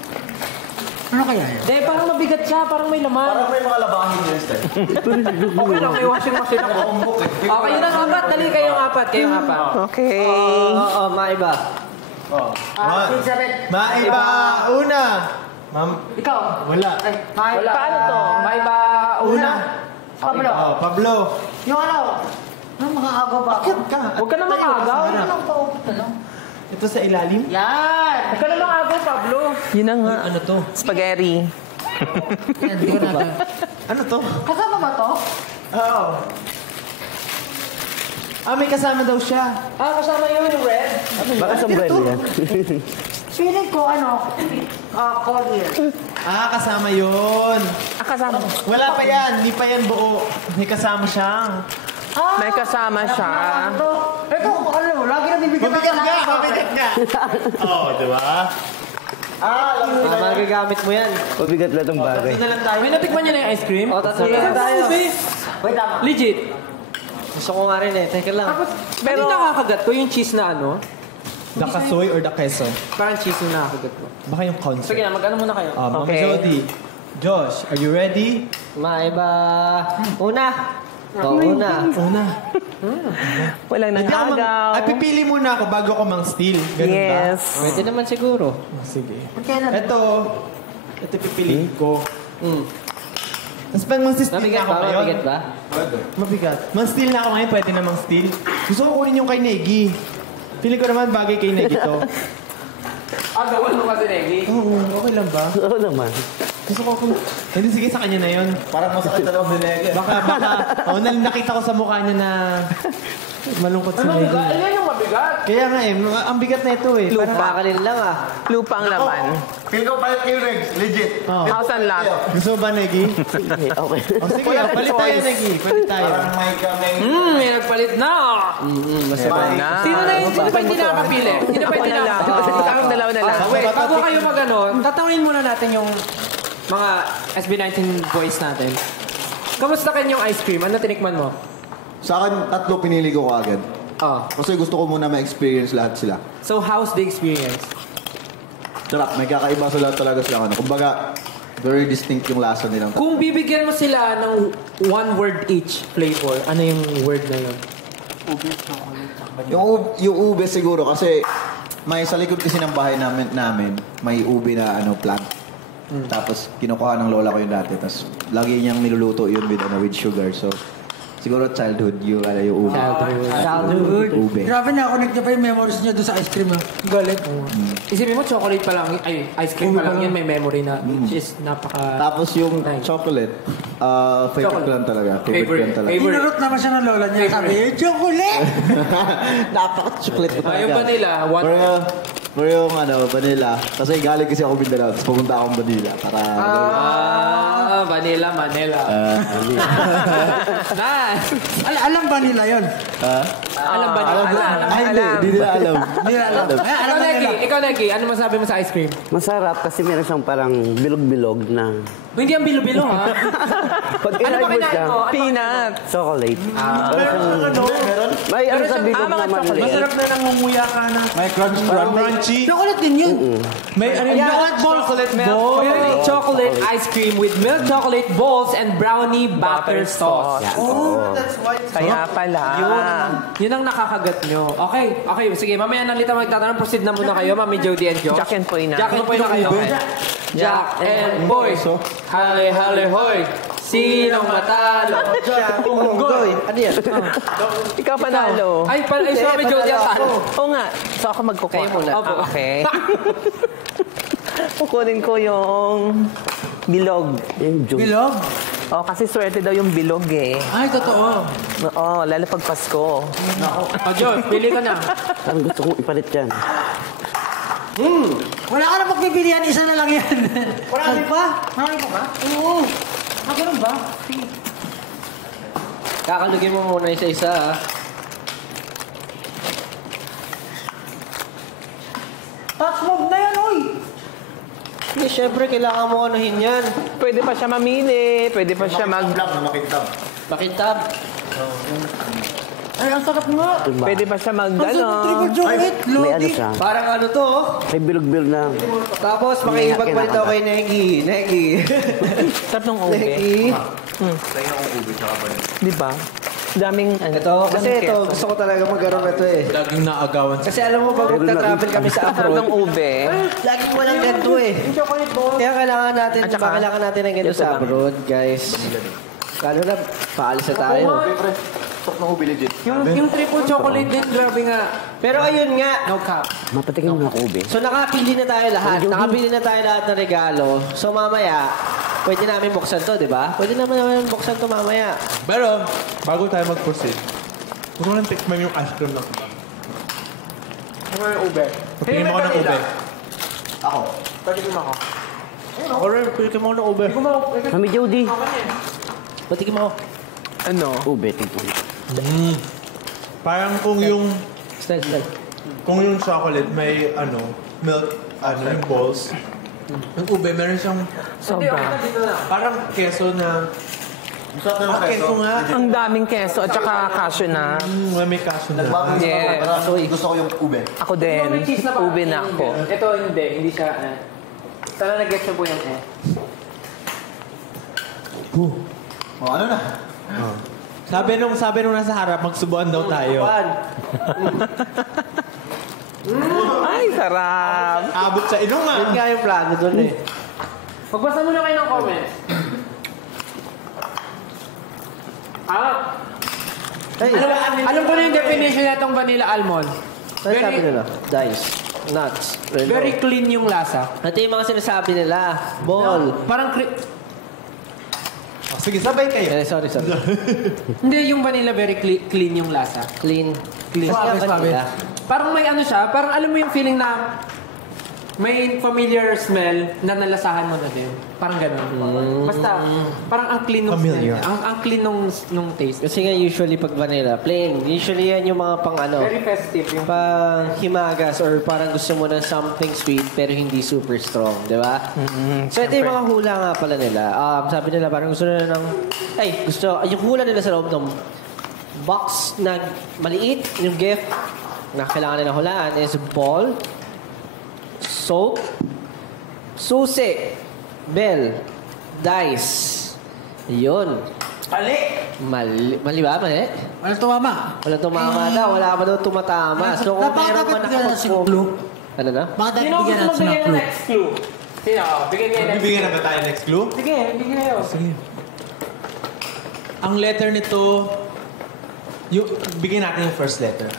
Ano kaya yun? Hindi, parang mabigat siya. Parang may laman. Parang may mga labahin yun, sir. Okay lang, may washing machine ako. Okay, yun ang apat. Dali kayong apat. Okay. Oo, maiba. Maiba una. Ma'am, Ikaw. wala. Ay, Wala. Paano to? May ba una? Pablo. Oh, Pablo. Yung ano? Ano mga agaw ba? Bakit ka? Huwag ka na mag-agaw. Ano lang po? Ano? Ito sa ilalim. Yan! Huwag ka na mag-agaw, Pablo. Yun na nga. Ano to? Spaghetti. Yan, di ko natin. Ano to? Kasama ba to? Oo. May kasama daw siya. Kasama yun yung red. Baka sombrero yan. Feeling ko ano? Collier. Kasama yun. Kasama. Wala pa yan. Hindi pa yan buo. May kasama siyang May kasama siya. Ito, ano, lagi na bibigyan Mabigat nga. Oo, di ba? Magagamit mo yan. Mabigat lang itong bagay. Tatlo na lang tayo. May natikman niyo na yung ice cream? O, tatlo na lang tayo. Wait, tama. Legit. Gusto ko nga rin eh. Teka lang. Pero nakakagat ko yung cheese na ano. The kasoy or the queso? Parang cheese yung nakakagat ko. Baka yung concept. Sige na, mag-ano muna kayo. Mama Okay. Jody. Josh, are you ready? Maiba. Una. Una. Walang Hindi ako nangagaw. Ay, pipili muna ako bago ko mang-steal. Ganun ba? Yes. Pwede naman siguro. Sige. Kailan? Ito pipiliin ko. Tapos pag mang-steal Mabigat na ako ba? ngayon. Mabigat ba? Mabigat. Mang-steal na ako ngayon, pwede na mang-steal. Gusto ko kunin yung kay Negi. Feeling ko naman bagay kay Negi to. Gawin mo kasi, Negi. Oo, okay lang ba? Oo naman. Gusto ko kung... Hindi, sige sa kanya na yun. Parang masakit na lang Negi. Baka, nakita ko sa mukha niya na malungkot si Negi. Ilan yung mabigat? Kaya nga ang bigat na ito eh. Parang, Pakalin lang ah. Lupa ang laman. Feel ko palit kayo, Regs. Legit. House and lot. gusto mo ba, Negi? Okay. O sige, palit tayo, Negi. Palit tayo. Parang may kaming... May nagpalit na. Na. Sino na yung sino pa hindi nakakapili? Sino pa hindi nakakapili? Kaming dalawa na lang. Wait, bago kayo mag-ano, tatawin muna natin yung mga SB19 boys natin. Kamusta kayo yung ice cream? Ano tinikman mo? Sa akin, 3 pinili ko agad. Oh. Kasi gusto ko muna ma-experience lahat sila. So, how's the experience? Sarap, may kakaiba sa lahat talaga sila. Kumbaga, very distinct yung lasa nilang. Kung bibigyan mo sila ng one word each flavor, ano yung word na yun? Yung ube siguro kasi may sa likod kasi ng bahay namin may ube na plant. Tapos kinukuha ng lola ko yun dati. Tapos lagi niyang niluluto yun with sugar. So siguro childhood yung ube. Childhood. Ube. Grabe na, connect niyo pa yung memories niyo doon sa ice cream. Galit. Isipin mo, chocolate pa lang, ice cream pa lang yun, may memory na, which is napaka... Tapos yung Nice. chocolate, favorite ko lang talaga. Favorite ko lang talaga. Inurot naman siya ng lola niya. Sabi, chocolate! Napaka-chocolate ko talaga. yung vanilla, Pero yung vanilla, kasi galing kasi ako Mindanao, tapos pumunta akong Manila para... vanilla, Manila. Nice! Alam ba nila yun? Alam ba nila? Ay, hindi nila alam. Hindi nila alam. Ay, alam na nila. Ikaw, Negi, ano masabi mo sa ice cream? Masarap kasi meron siyang parang bilog-bilog na Hindi ang bilo-bilo, ha? pag Ano ba inalbos kinain siya, mo? Peanut. chocolate. Meron? May ano sa siyang- bilog mga naman. chocolate. Masarap na nangunguya ka na. May crunchy. Chocolate din yun. May chocolate balls. Milk chocolate ice cream with milk chocolate balls and brownie butter sauce. Kaya pala. Yun ang nakakagat nyo. Okay, sige, mamaya na lita magtatanong. Proceed na muna kayo, Mami Jody and Josh. Jack and Poy na. Jack and Poy na kayo. Jack and Poy. Hale, hale, hoy. Sinong matalo? Jack, unggoy. Ano yan? Ikaw panalo. Ay, si Mami Jody ang talo. Oo nga. So ako magkukuha. Kayo muna. Opo. Okay. Kukunin ko yung bilog. Bilog? Oh, kasi swerte daw yung bilog eh. Ay, totoo. Oo, lalo pag Pasko. O, Josh, pili ka na. Ang gusto kong ipalit yan. Wala ka na pagpipilian, isa na lang yan. Marami pa? Marami pa ba? Oo. Ganun ba? Sige. Kakalugin mo muna isa-isa ah. Touch move na yan, oy! Hindi, syempre kailangan mo anuhin yan. Pwede pa siya mamili. Pwede pa siya Makitab. Ay, ang sarap nga. Pwede pa siya Ang sarap triple chocolate, May ano loading. siya. Parang ano to oh. May bilog-bilog na. Tapos makikipagpalit ako kay Negi. Sarap ng ube. Negi. Di ba? Daming ano. Ito, kasi ito, gusto ko talaga magkaroon ito eh. Laging naagawan sa... Kasi alam mo, pag magta-travel kami sa Sarap abroad, ng ube. laging walang ganito eh. Kaya kailangan natin, At saka, kailangan natin ng ganito yung sa sabang. abroad, guys. Lalo na, paalis na tayo. Yung triple chocolate din, grabe nga. Pero ayun nga, No cap. Mapatikin mo ako ube. so nakapili na tayo lahat. Nakapili na tayo lahat ng regalo. So mamaya, pwede namin buksan to, di ba? Pwede naman buksan to mamaya. Pero, bago tayo mag-proceed, gusto ko lang tikman yung ice cream na ito. Ano yung ube? Pagpili mo ko ng ube. Patikim ako. Or, pwede mo ng ube. Kami Jody. Patikim mo. Ano? Ube, tingnan. Parang kung yung Style. chocolate may milk, yung balls. Yung ube, meron siyang parang keso na... keso nga. Ang daming keso at saka cashew na. May cashew na. Yeah. Gusto ko yung ube. Ako din. Ube na ako. Ito hindi siya. Sana nag-get siya po yung Ano na? Sabi nung nasa harap, magsubuan daw tayo. Ay, sarap. Abot sa Yun inungan. nga yung plano doon eh. Magbasa muna kayo ng comments. Alam ko na yung definition na itong vanilla almond. Ano sabi nila? Dice. Nuts. Relo. Very clean yung lasa. Ito yung mga sinasabi nila. Ball. Parang Sige, sabay kayo. Sorry. hindi yung vanilla very clean yung lasa. Clean. Suave. Parang may siya, parang alam mo yung feeling na may familiar smell na nalasahan mo na din. Parang gano'n. Basta, parang ang clean nung smell niya. Ang clean nung taste. Kasi nga usually pag vanilla, plain. Usually yan yung mga pang Very festive yung pang himagas or parang gusto mo ng something sweet pero hindi super strong, di ba? So ito yung mga hula nga pala nila. Sabi nila parang gusto nila yung hula nila sa loob ng box na maliit, yung gift na kailangan nila hulaan is ball, soap, susi, bell, dice. Yun. Mali ba? Mali? Walang tumama. Walang tumama daw. Wala pa daw tumatama. So kung meron man Napakaganda clue. Ano na? Bakit tayo bigyan natin ng clue? next clue? Sino? Bigyan kayo next Bibigyan na ba tayo next clue? Sige, bigyan kayo. Ang letter nito, bigyan natin yung first letter.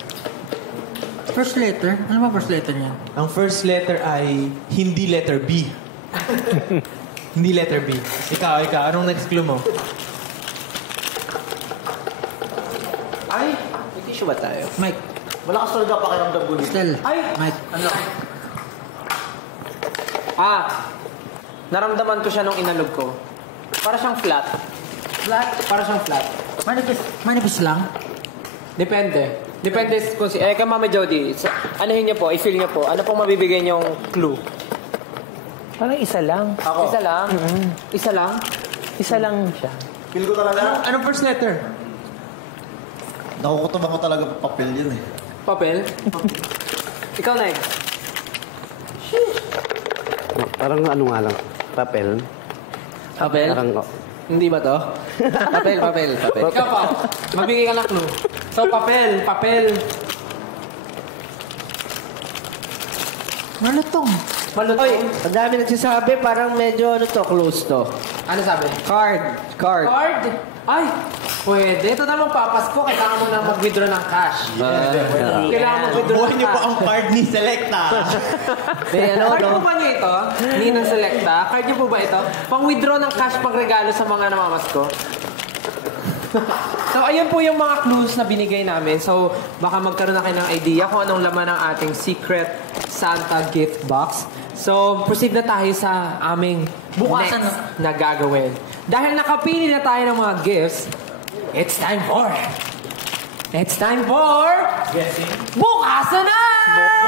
First letter? Ano ba first letter niya? Ang first letter ay hindi letter B. Hindi letter B. Ikaw. Anong next clue mo? Ay, may tissue ba tayo? Mike. Malakas talaga pakiramdam ko nito. Stel. Mike. Naramdaman ko siya nung inalog ko. Para siyang flat. Para siyang flat. Manipis lang? Depende kung kay Mama Jody, anuhin niyo po, i-feel niyo po. Ano pong mabibigay niyong clue? Parang isa lang. Ako. Isa lang? Isa lang? Isa lang siya. Feel ko talaga. Anong first letter? Nakukutubang ko talaga papel yun eh. Papel? Ikaw, Nay. Parang ano nga lang. Papel. Papel? Parang, Hindi ba to? Papel. Ikaw pa. Magbigay ka ng clue. So, papel. Malutong. Oy, ang dami nagsasabi, parang medyo close to. Ano sabi? Card. Card? Ay, pwede. Ito naman papasko. Kailangan mo na mag-withdraw ng cash. Kailangan mag-withdraw Buhay ng niyo po cash. ang card ni Selecta. Card po ba niyo ito? Ninang Selecta? Card niyo po ba ito? Pang-withdraw ng cash pang-regalo sa mga namamasko? So, ayun po yung mga clues na binigay namin. So, baka magkaroon na kayo ng idea kung anong laman ng ating secret Santa gift box. So, proceed na tayo sa aming Bukasan next na gagawin. Dahil nakapili na tayo ng mga gifts, it's time for... Bukasan na!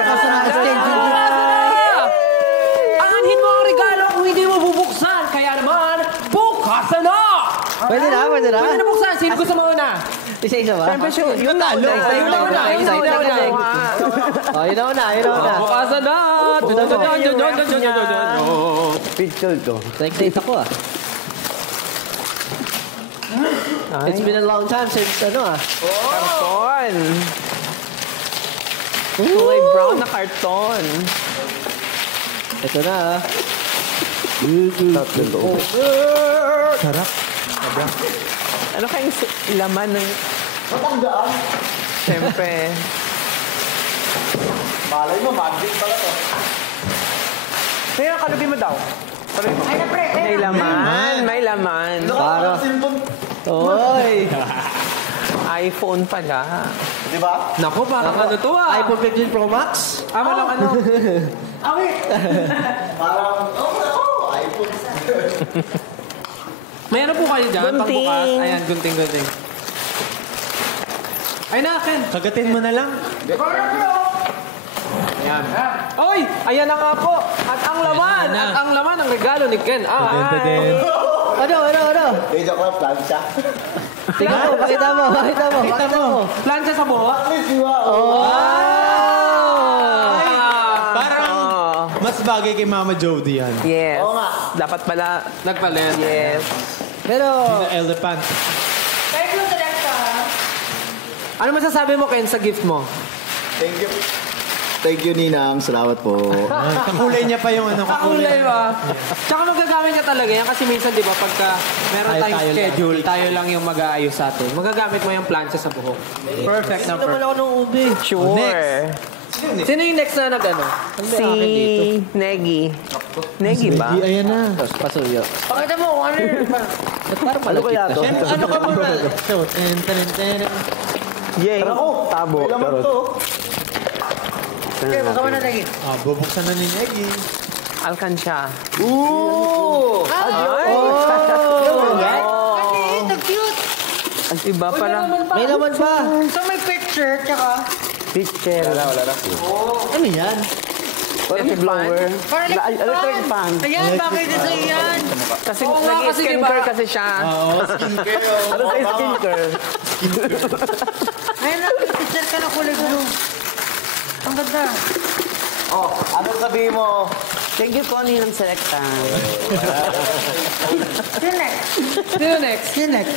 Bukasan na, exchange gift. Bukasan na! Anhin mo ang regalo kung hindi mo bubuksan. Kaya naman, bukasan na! Pwede na. Pwede na buksan. Sino gusto mo una? Isa ba? Siyempre, yun talo. Yun na una. Oh, yun na una. Bukasan na! picture to. Na-excite ako It's been a long time since Karton. Kulay brown na karton. Ito na Sarap. Ano kayong laman ng... Matandaan. Siyempre. Malay mo, magic pala to. Kaya kalubi mo daw. May laman. Para. Oy. iPhone pala. Di ba? Naku, parang ano to iPhone 15 Pro Max? Walang ano. Parang, iPhone. May ano po kayo dyan? Gunting. Pangbukas. Ayan, gunting. Ay na, Ken. Kagatin mo na lang. Ayan. Oy! Ayan na nga po. At ang laman. Ayan na. At ang laman ng regalo ni Ken. Tadin. Ano? Medyo ko plancha. Tingnan mo, pakita mo. Plancha sa buhok. Parang mas bagay kay Mama Jody yan. Yes. Oo nga. Dapat pala. Nagpalit. Yes. Pero, The elephant. Ano masasabi mo, Ken, sa gift mo? Thank you. Thank you, Ninang. Salamat po. Kakulay niya pa yung ano. Kakulay ba? Tsaka magagamit ka talaga yan kasi minsan, di ba, pagka meron tayong Tayo schedule, tayo lang yung mag-aayos sa atin. Magagamit mo yung plancha sa buhok. Perfect na naman perfect. ako ng ube. Sure. Sino yung next na nag-ano? Si Negi. Negi ba? Ayan na. Pasuyo. Pakita mo kung ano yun. Parang malakit na. Ano ka muna? So, Yay. Tabo. Okay, baka mo na lagi. bubuksan na ni Eggy. Alkansya. Ooh! Ang cute. Ang iba pala. May laman pa. So may picture, tsaka Picture. Ano yan? Parang blower. parang Electric fan. Ayan, bakit ito yan? Kasi Oo nga, kasi nag-skincare diba? kasi siya. Skincare. Ano sa skincare? Ayun na, picture ka na kulay blue. Ang ganda. Anong sabihin mo? Thank you po, Ninang Selecta. Sino next? Sino next? Sino next?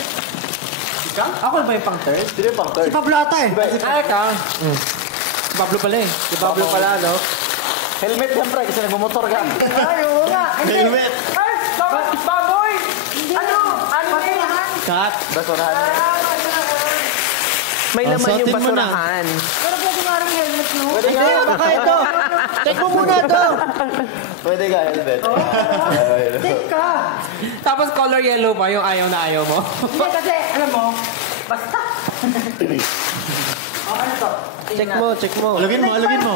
Ako ba yung pang-third? Sino yung pang-third? Si Pablo ata eh. Ay, ka. Si Pablo pala eh. Si Pablo pala, no? Helmet siyempre kasi nagmumotor ka. Ay, oo nga. Helmet. Ay, baboy! Ano? Ano yun? Cut. Basurahan. May laman yung suotin mo na. basurahan. Pero pwede nga rin helmet, no? Hindi, baka ito. Check mo muna ito. Pwede ka, helmet. Take ka. Tapos color yellow pa yung ayaw na ayaw mo. Hindi kasi, alam mo, basta. Ano to? Check mo. Alugin mo.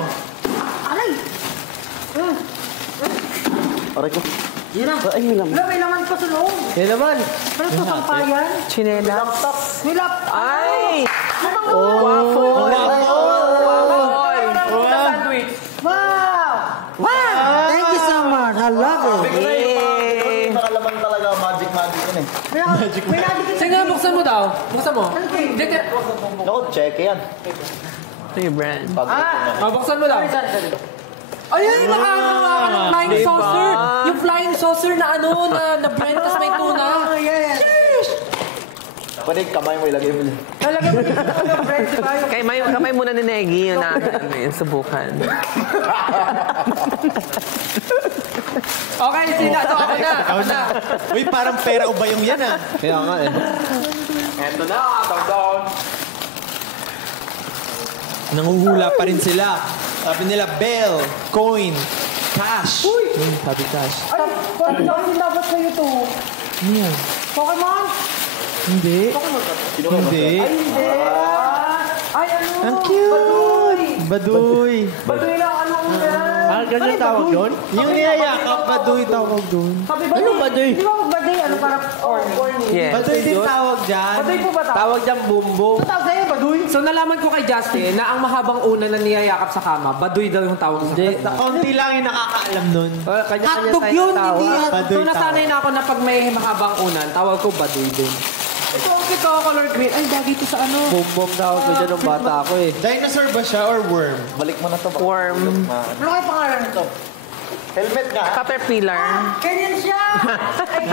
Alay! Aray ko. Yun na. Ay, may laman. Wala, may laman pa sa loob. Yan naman. Ano to, sampayan? Chinelas. May laptop. Ay! Waffle. Sandwich. Wow! Wow! Thank you so much. I love it. Yay! Nakalaman talaga, magic yun eh. May nabigyan. Sige, buksan mo daw. Buksan mo. Ano kayo? Dito. Naku, check yan. Ito yung brand. Buksan mo daw. Ayun, nakakagawa ka ng flying saucer. Yung flying saucer na ano, na blend, tas may tuna. Yes. Pwede kamay mo ilagay mo. Talaga mo dito ng bread, di ba? Kamay muna ni Negi yun na yung subukan. Okay, sino? Ito, ako na. Uy, parang pera o bayong yan ah. Kaya nga eh. Eto na, countdown. Nanguhula pa rin sila. Sabi nila, bell, coin, cash. Sabi cash. Ay, Pokemon, dapat sa'yo to. Ano? Pokemon? Hindi. Hindi. Hindi. Ay, ano? Ang cute! Baduy. Baduy lang, ano yan? Ah, ganyan tawag doon? Yung niyayakap, baduy tawag doon. Sabi baduy. Ano baduy? Di ba pag baduy, ano parang corny? Yes. Baduy din tawag dyan. Baduy po ba tawag? Tawag diyang bumbong. Ano tawag sa'yo, baduy? So nalaman ko kay Justin na ang mahabang una na niyayakap sa kama, baduy daw yung tawag sa kanya. Kaunti lang yung nakakaalam nun. Kanya-kanya Hotdog tayo yun, tawag. hindi yan. Baduy So nasanay na ako na pag may mahabang unan, tawag ko baduy din. Ito, ito, color green. Ay, dagi ito sa ano. Bumbong tawag ko dyan nung bata ako eh. Dinosaur ba siya or worm? Balik mo na to. Worm. Ano kayo pangalan nito? Helmet nga. Caterpillar. Ganyan siya! Ay,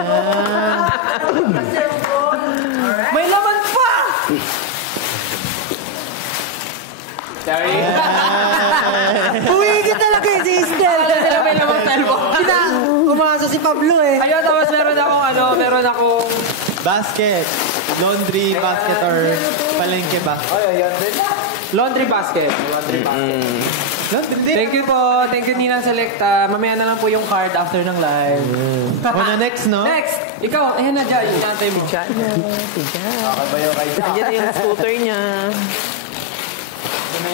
May laman pa! Sorry. Uwigit talaga eh, si Estel. Sila may laman cellphone. Umasa si Pablo eh. Ayun, tapos meron akong Basket. Laundry basket or palengke ba? laundry basket. Laundry din. Thank you po. Thank you, Ninang Selecta. Mamaya na lang po yung card after ng live. Muna next, no? Next! Ikaw, ayan na dyan. Inantay mo. Diyan na. Andiyan na yung scooter niya.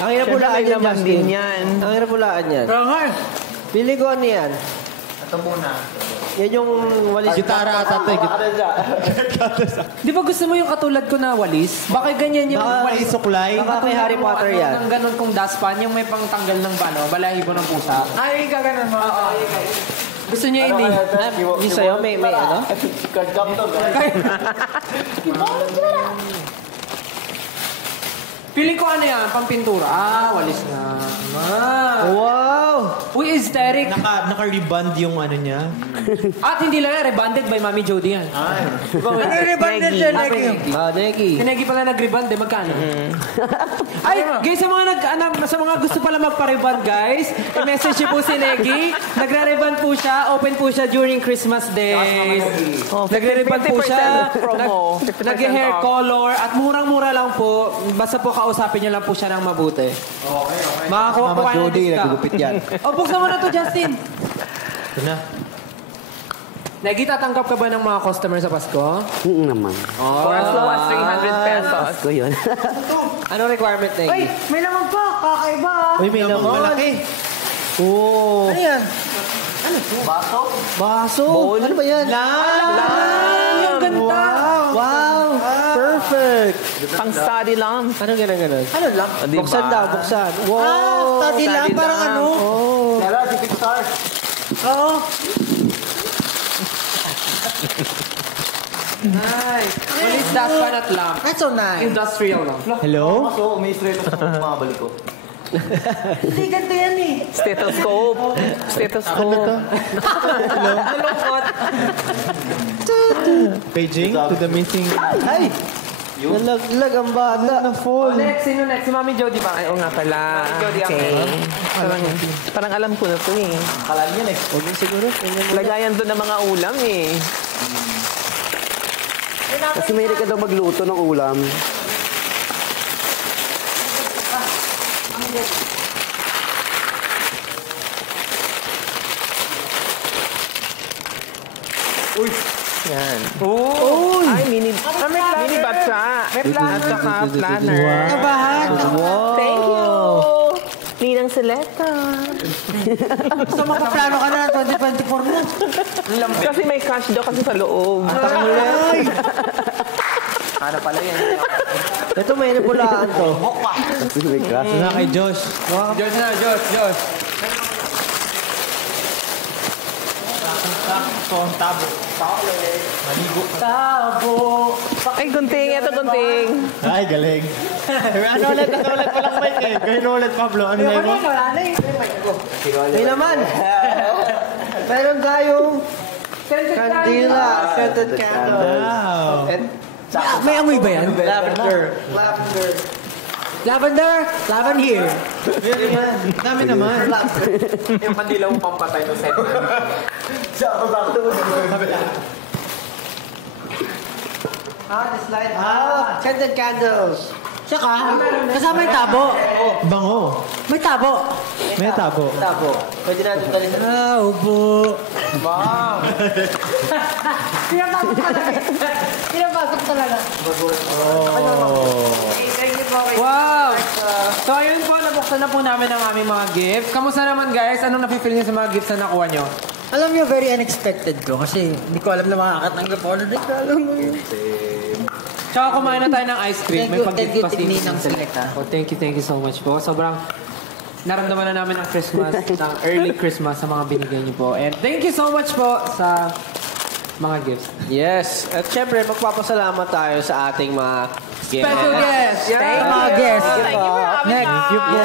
Ang hirap hulaan May yan, laman Justin. din yan. Ang hirap hulaan yan. Rangar. Pili ko ano yan. Ito muna. Yan yung walis. Gitara ata ito. Di ba gusto mo yung katulad ko na walis? Baka ganyan yung Walis suklay. Baka kay Harry Potter yan. Ng ganun kong dustpan, yung may pangtanggal ng balahibo ng pusa. Ay, gaganon mo. Gusto niya ini. Yung sa'yo, may ano? Feeling ko ano yan, pampintura. Walis na. Wow! Uy, aesthetic. Naka-reband yung ano niya. At hindi lang yan, rebanded by Mami Jody yan. Rebanded siya, Neki. Neki. Si Negi pala nag-reband, magkano? Ay, guys, sa mga gusto pala magpa-reband, guys, i-message niyo po si Negi. Nagre-reband po siya, open po siya during Christmas days. Nagre-reband po siya, nag-hair color, at murang-mura lang po. Basta po kausapin niyo lang po siya ng mabuti. Okay. Makakuha po Mama kayo ng Jody, discount. nagugupit yan. O, buksan mo na to, Justin. Ito na. Negi, tatanggap ka ba ng mga customer sa Pasko? Naman. For as low as 300 pesos. Ko yun. Anong requirement, Neki? Ay, may laman pa. Kakaiba. Uy, may naman. Malaki. Oo. Ano yan? Baso. Ano ba yan? Ang ganda! Wow! Perfect! Pang-study lang. Anong ganun? Ano lang? Diba? Buksan daw, buksan. Wow! Study lang. Parang ano? Kaya, si Pixar. Oo. Nice. Walis dustpan at lamp. That's so nice. Industrial lang. Hello? So, may straight up sa mga balik ko. Hindi, ganito yan eh. Stethoscope. Stethoscope. Malungkot. Paging to the missing. Ay! Nalaglag ang bata. Na full. Next, sino next? Si Mami Jody ba? Ay, oo nga pala. Okay. Parang alam ko na to eh. Akala niya next. Huwag yun siguro. Lagayan doon ng mga ulam eh. Kasi mahilig ka daw magluto ng ulam. Uy. Yan. Oh! Ay, mini batsa. May planner. At saka planner. Kabahan. Thank you! Ninang Seleta. So, makaplano ka na ng 2024 mo. Kasi may cash daw kasi sa loob. Ano pala yan? Ito may napulaan to. May cash. Ito na kay Josh. Josh na, Josh. Tabo. Ay, gunting. Ito, gunting. Ay, galing. Ano ulit palang mic eh. Gawin ulit, Pablo. Ano na mo? Wala na eh. May naman. Meron tayong kandila. Scented candle. Wow. And May amoy ba yan? lavender. Lavender? Lavender here. Dami naman. Yung kandila mo pampatay no set. This light. Scented candles. Tsaka, kasama yung tabo. Bango. May tabo. May tabo. Tabo. Pwede natin dalisan. Tabo. Wow. Pinapasok talaga. Pinapasok talaga. Wow. So ayun po, nabuksan na po namin ang aming mga gifts. Kamusta naman guys? Anong nafe-feel niyo sa mga gifts na nakuha niyo? Alam niyo, very unexpected ko kasi hindi ko alam na makakatanggap ako na dito. Alam mo yun. Tsaka kumain na tayo ng ice cream. May pag-gift pa si Ninang Seleta. Oh, thank you so much po. Sobrang naramdaman na namin ang Christmas, ng early Christmas sa mga binigay niyo po. And thank you so much po sa mga gifts. Yes. At syempre, magpapasalamat tayo sa ating mga Special guest! Mga guests. Next, you po.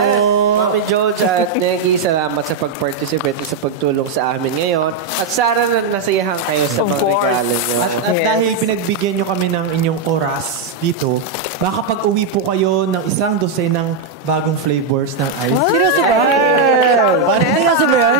Mami George at Neki, salamat sa pag-participate at sa pagtulong sa amin ngayon. At sana na nasayahan kayo sa mga regalo nyo. At dahil pinagbigyan nyo kami ng inyong oras dito, baka pag uwi po kayo ng 1 dosenang bagong flavors ng ice. Seryoso ba? Seryoso ba yun?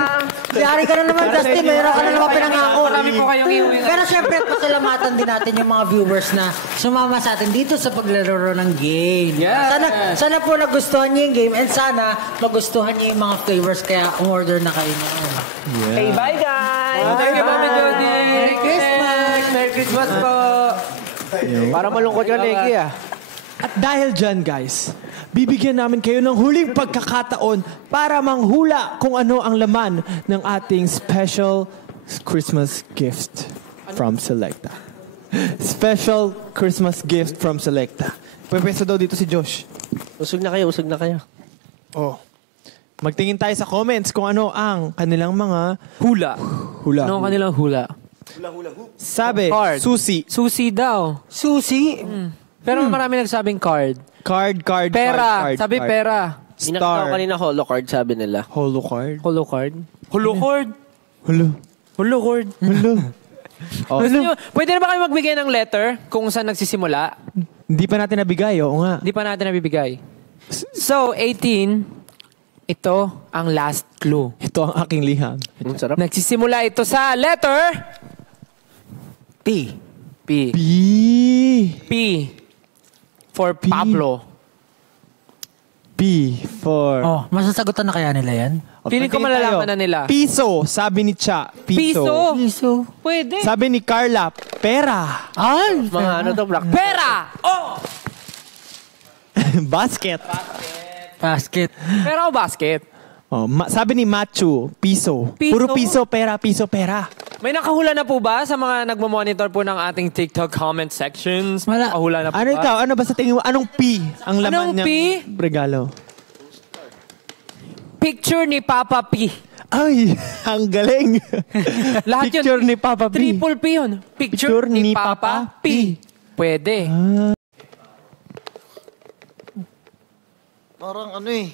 Yari ka na naman, Dustin. Mayroon ka na naman pinangako. Marami po kayong iuwi. Pero syempre, pasalamatan din natin yung mga viewers na sumama sa atin dito sa paglalaro ng game. Yes. Sana po nagustuhan niyo yung game and sana magustuhan niyo yung mga flavors kaya umorder na kayo na. Hey, bye guys! Thank you, Mami Jody! Merry Christmas! Merry Christmas po! Para malungkot ka, Neki, ah. At dahil dyan, guys, bibigyan namin kayo ng huling pagkakataon para manghula kung ano ang laman ng ating special Christmas gift from Selecta. Special Christmas gift from Selecta. Pwesto daw dito si Josh. Usog na kayo, usog na kayo. Oh. Magtingin tayo sa comments kung ano ang kanilang mga Hula. hula. Ano ang kanilang hula? Sabi, Card. susi. Susi daw. Susi. Pero marami nagsabing card. Card. Pera. Card. Sabi pera. Inaktaw Star. kanina holo card, sabi nila. Holo card. Holo card. Holo card. Holo. Holo card. Holo. Oh, Pwede na ba kayo magbigay ng letter kung saan nagsisimula? hindi pa natin nabigay, oo nga. Hindi pa natin nabibigay. So, 18, ito ang last clue. Ito ang aking liham. Ang sarap. Nagsisimula ito sa letter P. P. B. P. For Pablo. P for... Oh, masasagutan na kaya nila yan? Feeling ko Pagtingin malalaman tayo. na nila. Piso, sabi ni Cha. Piso. Piso. Pwede. Sabi ni Carla, pera. Ay, Mga ano to, black. Pera! Oh! Basket. basket. Pera o basket? Oh, sabi ni Machu, piso. Piso? Puro piso, pera. May nakahula na po ba sa mga nagmamonitor po ng ating TikTok comment sections? Wala. Nakahula na po Ano ba? ikaw? Ano ba sa tingin mo? Anong P ang laman Anong ng P? regalo? Picture ni Papa P. Ay, ang galing. Lahat yun. Picture ni Papa P. Triple P yun. Picture ni Papa P. Pwede. Parang ano eh.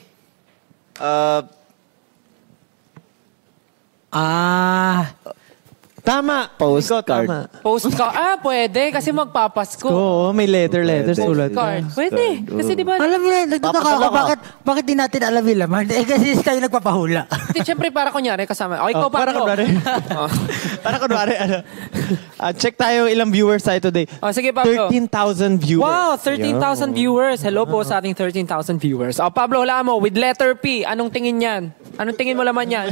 Tama. Postcard. Tama. Postcard. Pwede. Kasi magpapasko. Oo, may letter sulat. Postcard. Pwede. Kasi di ba? Alam mo na, nagtataka ako, bakit di natin alam yung laman? Eh, kasi tayo nagpapahula. Siyempre para kunyari kasama. O, ikaw Para Pablo. kunwari. Para kunwari, check tayo ilang viewers tayo today. Sige, Pablo. 13,000 viewers. Wow, 13,000 viewers. Hello po sa ating 13,000 viewers. Pablo, wala mo, with letter P, anong tingin yan? Anong tingin mo laman yan?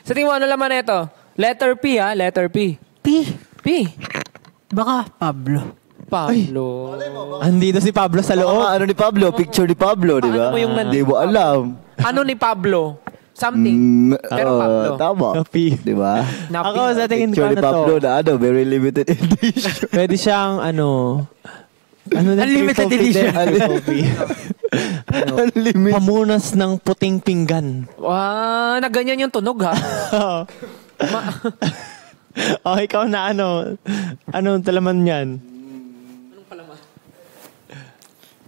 Sa tingin mo, ano laman ito? Letter P, ha? Letter P. P. Baka Pablo. Pablo. Andito si Pablo sa loob. Ano ni Pablo? Picture ni Pablo, di ba? Ano mo yung Di mo alam. Ano ni Pablo? Something. Pero Pablo. Tama. P. Di ba? Na P. Ako sa tingin ko Picture ni ano to. Pablo na very limited edition. Pwede siyang Unlimited edition. Pamunas ng puting pinggan. Wow, na ganyan yung tunog, ha? Ikaw na anong talaman yan?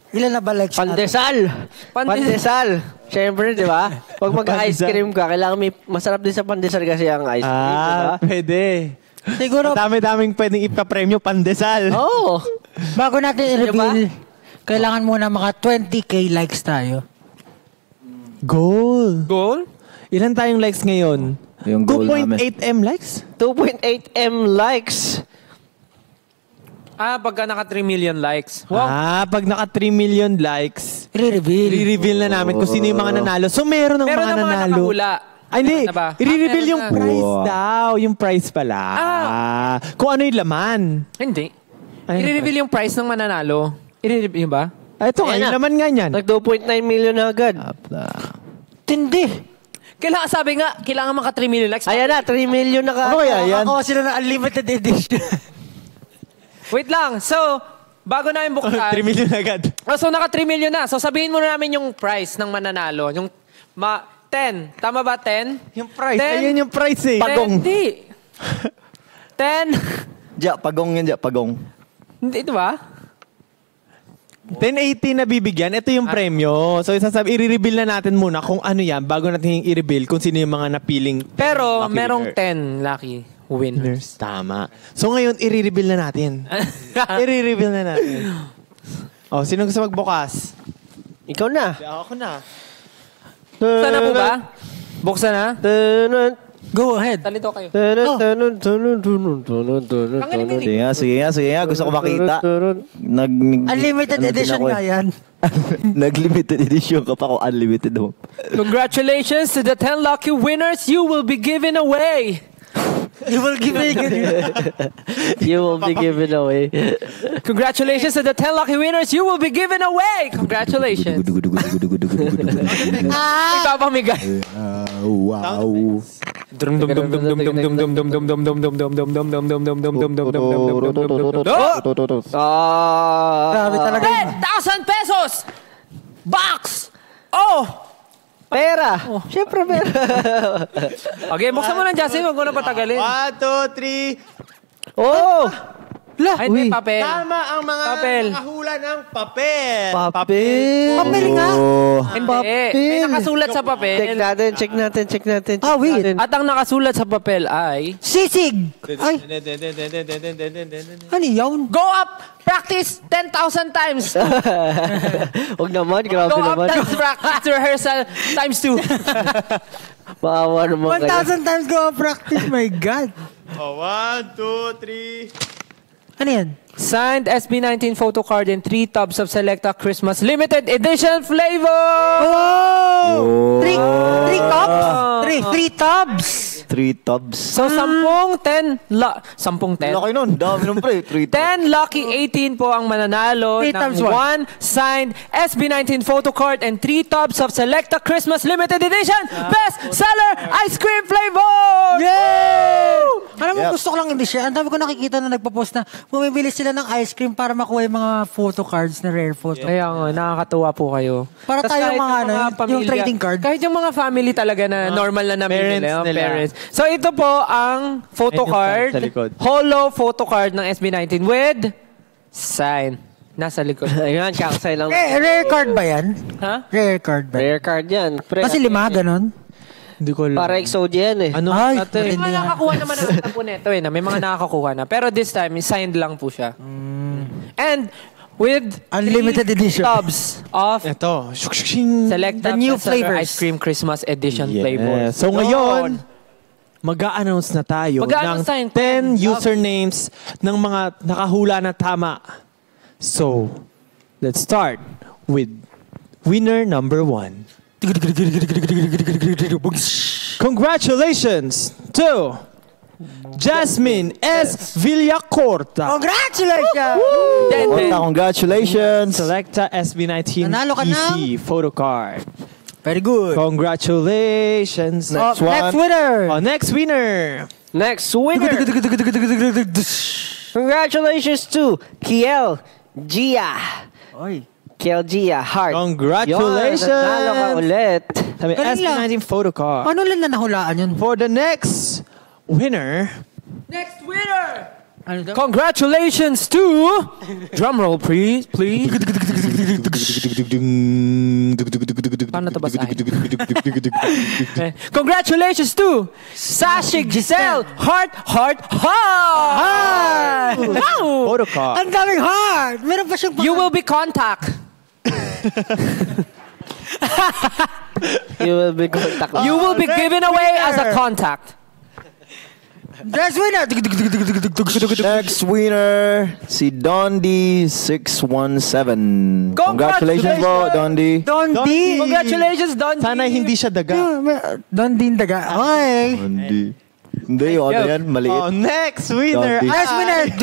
Ilan na ba likes natin? Pandesal. Siyempre, di ba? Pag mag-ice cream ka, kailangan may masarap din sa pandesal kasi ang ice cream, di ba? Pwede. Siguro, Dami-daming pwedeng ipapremyo pandesal. Oo. bago natin i-reveal, kailangan muna mga 20k likes tayo. Goal. Goal? Ilan tayong likes ngayon? Yung goal namin. 2.8M likes? 2.8M likes. Pagka naka 3 million likes. Wow. Pag naka 3 million likes, I-reveal. i-reveal na namin kung sino yung mga nanalo. So, meron ng Meron mga na mga nanalo. nakahula. Ay, hindi. Meron na ba? I-reveal Meron yung na. prize daw. Yung prize pala. Kung ano yung laman. Hindi. Ay, I-reveal yung price ng mananalo. I-reveal ba? Ito nga, Ayan yung na. laman nga niyan. Nag 2.9 million na agad. Tindi. Kailangan, sabi nga, kailangan maka 3 million likes. Ayan na, 3 million na Ano kaya yan? Nakakuha sila ng unlimited edition. Wait lang. So, bago namin buksan. 3 million agad. So, naka 3 million na. So, sabihin muna namin yung price ng mananalo. Yung 10. Tama ba, 10? Yung prize. 10. Ayun yung prize eh. Pagong. Hindi. 10. Pagong yan, pagong. Hindi, ito ba? 1080 na bibigyan. Ito yung premyo. So, i-reveal na natin muna kung ano yan bago natin i-reveal kung sino yung mga napiling Pero, lucky merong winner. 10 lucky winners. Tama. So, ngayon, i-reveal na natin. I-reveal na natin. Sino gusto magbukas? Ikaw na. Ako na. Buksan na po ba? Buksan na? Go ahead. Talito kayo. Sige nga. Gusto ko makita. Unlimited edition nga yan. Nag-limited edition ka pa kung unlimited mo. Congratulations to the 10 lucky winners. You will be given away. You will give me You will be given away. Congratulations to the 10 lucky winners. You will be given away. Congratulations. Ipapamigay. Wow. Grabe talaga. 10,000 pesos! Box! Oh! Pera! Siyempre pera. Okay, buksan mo lang, Justin. Huwag mo na patagalin. 1, 2, 3. Oh! Ay, may papel. Tama ang mga Papel. nakahula ng papel. Papel. Papel nga. Hindi. May nakasulat sa papel. Check natin. Ah, wait. At ang nakasulat sa papel ay... Sisig! Ay, ano yun? Go up! Practice 10,000 times. Huwag naman, grabe Go up, naman. dance practice rehearsal times 2. Maawa naman kayo. 1,000 times go practice. My God. 1, 2, 3. Ano yan? Signed SB19 photo card and 3 tubs of Selecta Christmas Limited Edition flavor! Oh! 3 cups? 3 tubs? 3 tubs. So, 10? 10? Laki nun. Dami nun, pre. 3 tubs. 10 lucky 18 po ang mananalo 3 ng times 1 signed SB19 photo card and 3 tubs of Selecta Christmas Limited Edition Best Seller Ice Cream Flavor! Yay! Alam mo, gusto ko lang hindi siya. Ang dami ko nakikita na nagpo-post na bumibili sila ng ice cream para makuha yung mga photo cards na rare photo. Kaya nga, nakakatuwa po kayo. Para Tas tayo kahit mga yung yung trading card. Kahit yung mga family talaga na normal na namimili. Parents nila. Parents. So ito po ang photo Ayun yung card. sa likod. Holo photo card ng SB19 with sign. Nasa likod. Ayan, kakasay lang. Rare card ba yan? Ha? Rare card ba? Rare card yan. Pre, Kasi 5, ganon. Hindi ko alam. para exodia yan eh. Ano Ay, natin? May mga nakakuha naman na po neto eh. May mga nakakakuha na. Pero this time, signed lang po siya. And with Unlimited 3 edition. tubs of Ito. Selecta The new Best Seller flavors. Ice Cream Christmas Edition flavor. So ngayon, mag-a-announce na tayo Mag-a-announce tayo. ng 10 usernames ng mga nakahula na tama. So, let's start with winner number 1. Congratulations to Jasmine S. Villacorta. Congratulations! Congratulations. Selecta SB19 Nanalo ka EC photo card. Very good. Congratulations. Next one. Next winner! Next winner. Next winner. Congratulations to Kiel Gia. Oy. Kiel Gia Heart. Congratulations. Yun, nanalo ka ulit. Sabi, Galing lang. SB19 photo card. Paano lang na nahulaan yun? For the next winner, Next winner! Ano daw? Congratulations to... Drum roll, please. Paano ito basahin? Okay. Congratulations to Sashik Giselle Heart. Wow! photo card. Ang daming heart! Meron pa siyang You will be contact. You will be contact. You will be given away as a contact. Next winner! Next winner, si Dondi617. Congratulations po, Dondi. Don D! Congratulations, Don. Sana hindi siya daga. Don D daga. Okay. Dondi. Hindi, yung ano yan, maliit. Next winner. Dondi. Next winner!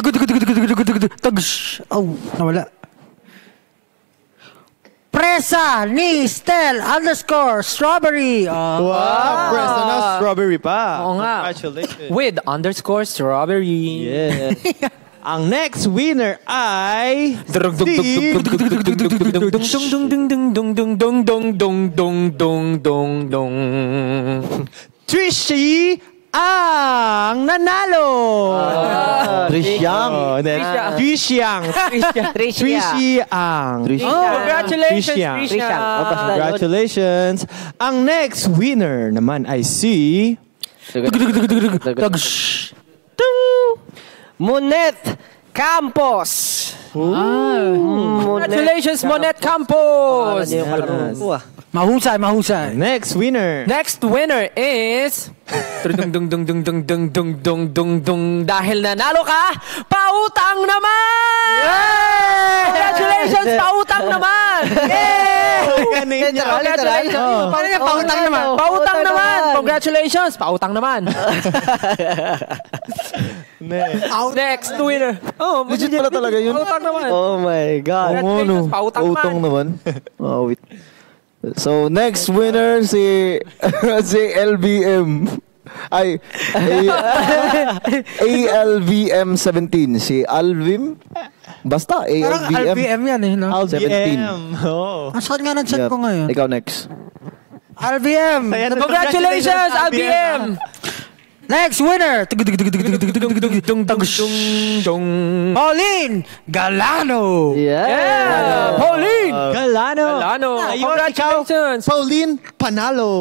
Oh, nawala. Presa ni Stel _strawberry. Wow, Presto na strawberry pa. Oo nga. Congratulations. With _strawberry. Yeah. Ang next winner ay Trishy ang nanalo. Trisyang. Trishyang. Trishy ang. Congratulations, Trisha. Trisha. Congratulations. Ang next winner naman ay si Monet Campos. Congratulations, Monet Campos. Mahusay. next winner. Next winner is dahil nanalo ka, pautang naman! Congratulations, pautang naman! Congratulations! Paano niya pautang naman? Pautang naman! Congratulations, pautang naman! Next winner. Oh, Legit pala talaga yun. pautang naman. Oh my God. Congratulations, pautang Utong naman. naman. Oh, wait. So, next winner si si LBM. Ay, ALVM 17. Si Alvim? Basta, Parang ALVM. RPM yan eh, no? 17. Oh. Ang sakit nga ng chat Yep. ko ngayon. Ikaw next. RPM! Congratulations, LBM! Next winner! Pauline Galano! Yeah! Pauline! Galano. Galano! Ayun, Congratulations! Pauline Panalo.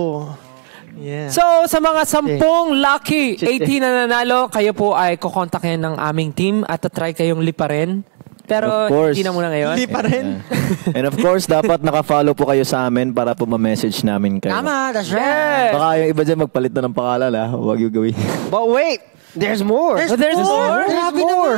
Yeah. So, sa mga 10 lucky 18 na nanalo, kayo po ay kukontakin ng aming team at try kayong liparin. Pero Of course. hindi na muna ngayon. Hindi pa rin. And of course, dapat naka-follow po kayo sa amin para po ma-message namin kayo. Tama, that's right. Baka yung iba dyan magpalit na ng pangalan, ha? Huwag yung gawin. But wait, there's more. There's more? Grabe naman.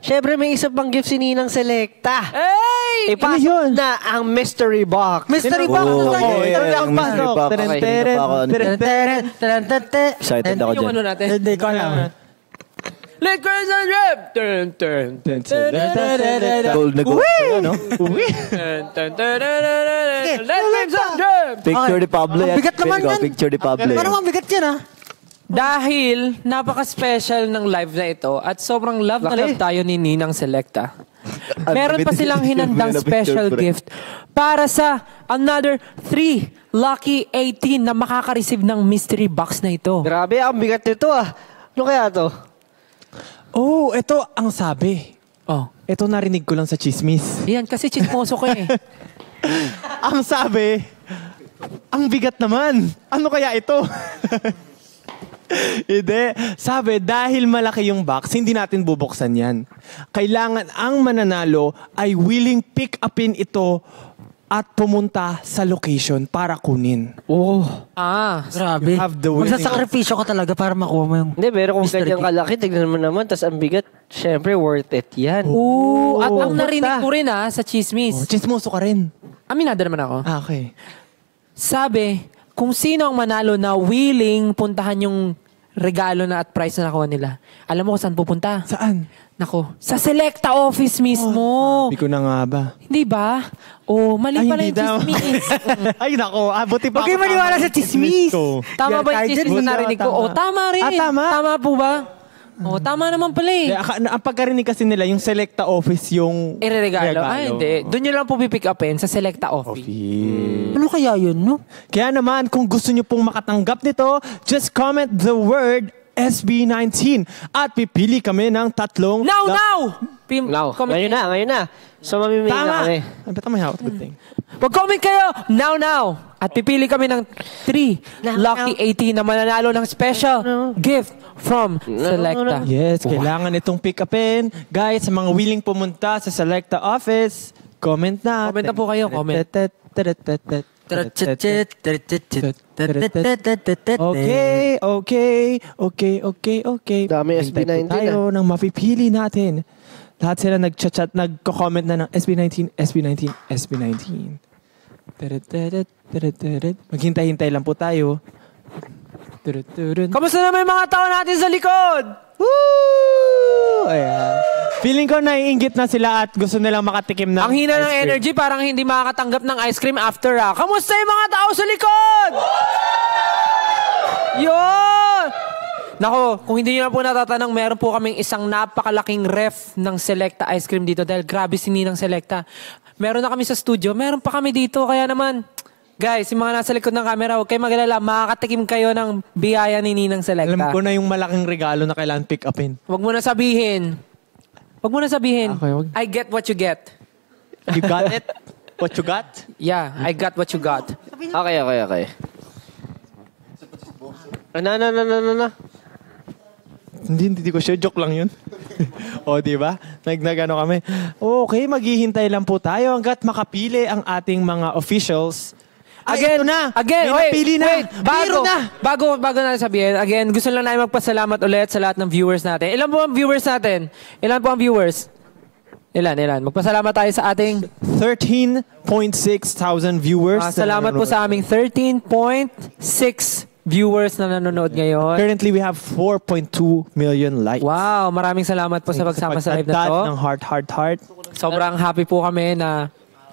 Siyempre, may isa pang gift si Ninang Selecta. Hey! Ipasok na ang mystery box. Mystery box. Oh, Mystery yeah, box. yung mystery box. Teren, Okay, teren, pa ako, ano. teren. Excited ako Yung dyan. ano natin? Hindi ko alam. Liquors and Rip! Turn, turn, turn, turn, Gold na gold. Ano? turn, turn, Liquors and Rip! Picture ni Pablo yan. Ang bigat naman Ikaw, yan. Picture ni Pablo Parang yan. ang bigat yan, ah. Dahil napaka-special ng live na ito at sobrang love na love tayo ni Ninang Selecta. Meron pa silang hinandang special gift para sa another 3 lucky 18 na makaka-receive ng mystery box na ito. Grabe, ang bigat nito ah. Ano kaya to? Oh, ito ang sabi. Oh. Ito narinig ko lang sa chismis. Yan, kasi chismoso ko eh. Ang sabi, ang bigat naman. Ano kaya ito? Hindi. Sabi, dahil malaki yung box, hindi natin bubuksan yan. Kailangan ang mananalo ay willing pick upin ito at pumunta sa location para kunin. Oh. Grabe. have the winning- Magsasakripisyo ka talaga para makuha mo yung... Hindi, pero kung Mystery ganyan kalaki, tignan mo naman, tas ang bigat, syempre worth it yan. Oo. At ang Pumunta. narinig ko rin sa chismis. Oh, chismoso ka rin. Aminado naman ako. Ah, okay. Sabi, kung sino ang manalo na willing puntahan yung regalo na at prize na nakuha nila, alam mo kung saan pupunta? Saan? Nako, sa Selecta office mismo. Hindi ko na nga ba? Hindi ba? Oh, mali pala hindi yung daw. chismis. Ay, nako. Buti pa Huwag kayo ako maniwala tama sa chismis. ko. Tama ba yung Kahit chismis dyan, na narinig ko? tama. Oh, tama rin. Ah, tama? Tama po ba? Oh, tama naman pala eh. Ang pagkarinig kasi nila, yung Selecta office yung... Ireregalo. Ay, hindi. Doon nyo lang po pipick upin sa Selecta office. Ano kaya yun, no? Kaya naman, kung gusto nyo pong makatanggap nito, just comment the word SB19 at pipili kami ng tatlong... Now! Now, Comment. ngayon na. So, mamimili na Tama! kami. Ay, ba't may hawak? Good thing. Mag-comment kayo! Now! At pipili kami ng 3 lucky 18 na mananalo ng special gift from Selecta. Yes, kailangan itong pick upin. Guys, sa mga willing pumunta sa Selecta office, comment na. Comment na po kayo, comment. Okay. Dami Hintay po SB19 tayo ng mapipili natin. Lahat sila nag-chat, nagko-comment na ng SB19. Maghintay-hintay lang po tayo. Kamusta naman yung mga tao natin sa likod? Woo! Ayan. Feeling ko naiinggit na sila at gusto nilang makatikim ng Ang hina ng ice cream. energy, parang hindi makakatanggap ng ice cream after Kamusta yung mga tao sa likod? Yun! Nako, kung hindi nyo na po natatanong, meron po kaming isang napakalaking ref ng Selecta ice cream dito dahil grabe si Ninang Selecta. Meron na kami sa studio, meron pa kami dito. Kaya naman, guys, yung mga nasa likod ng camera, huwag kayo mag-alala, makakatikim kayo ng biyaya ni Ninang Selecta. Alam ko na yung malaking regalo na kailangan pick upin. Huwag mo na sabihin. Huwag mo na sabihin. Okay, wag. I get what you get. You got it? What you got? Yeah, I got what you got. Okay. Na. Hindi ko sure. Joke lang yun. O, di ba? Nagano kami. Okay, maghihintay lang po tayo hanggat makapili ang ating mga officials. Ito na. Again, May napili na. Biro na. Bago na sabihin, again, gusto lang namin magpasalamat ulit sa lahat ng viewers natin. Ilan po ang viewers natin? Ilan? Magpasalamat tayo sa ating... 13.6 thousand viewers. salamat po sa aming 13.6 viewers na nanonood ngayon. Currently, we have 4.2 million likes. Wow, maraming salamat po sa pagsama sa live na to. Ng heart. Sobrang happy po kami na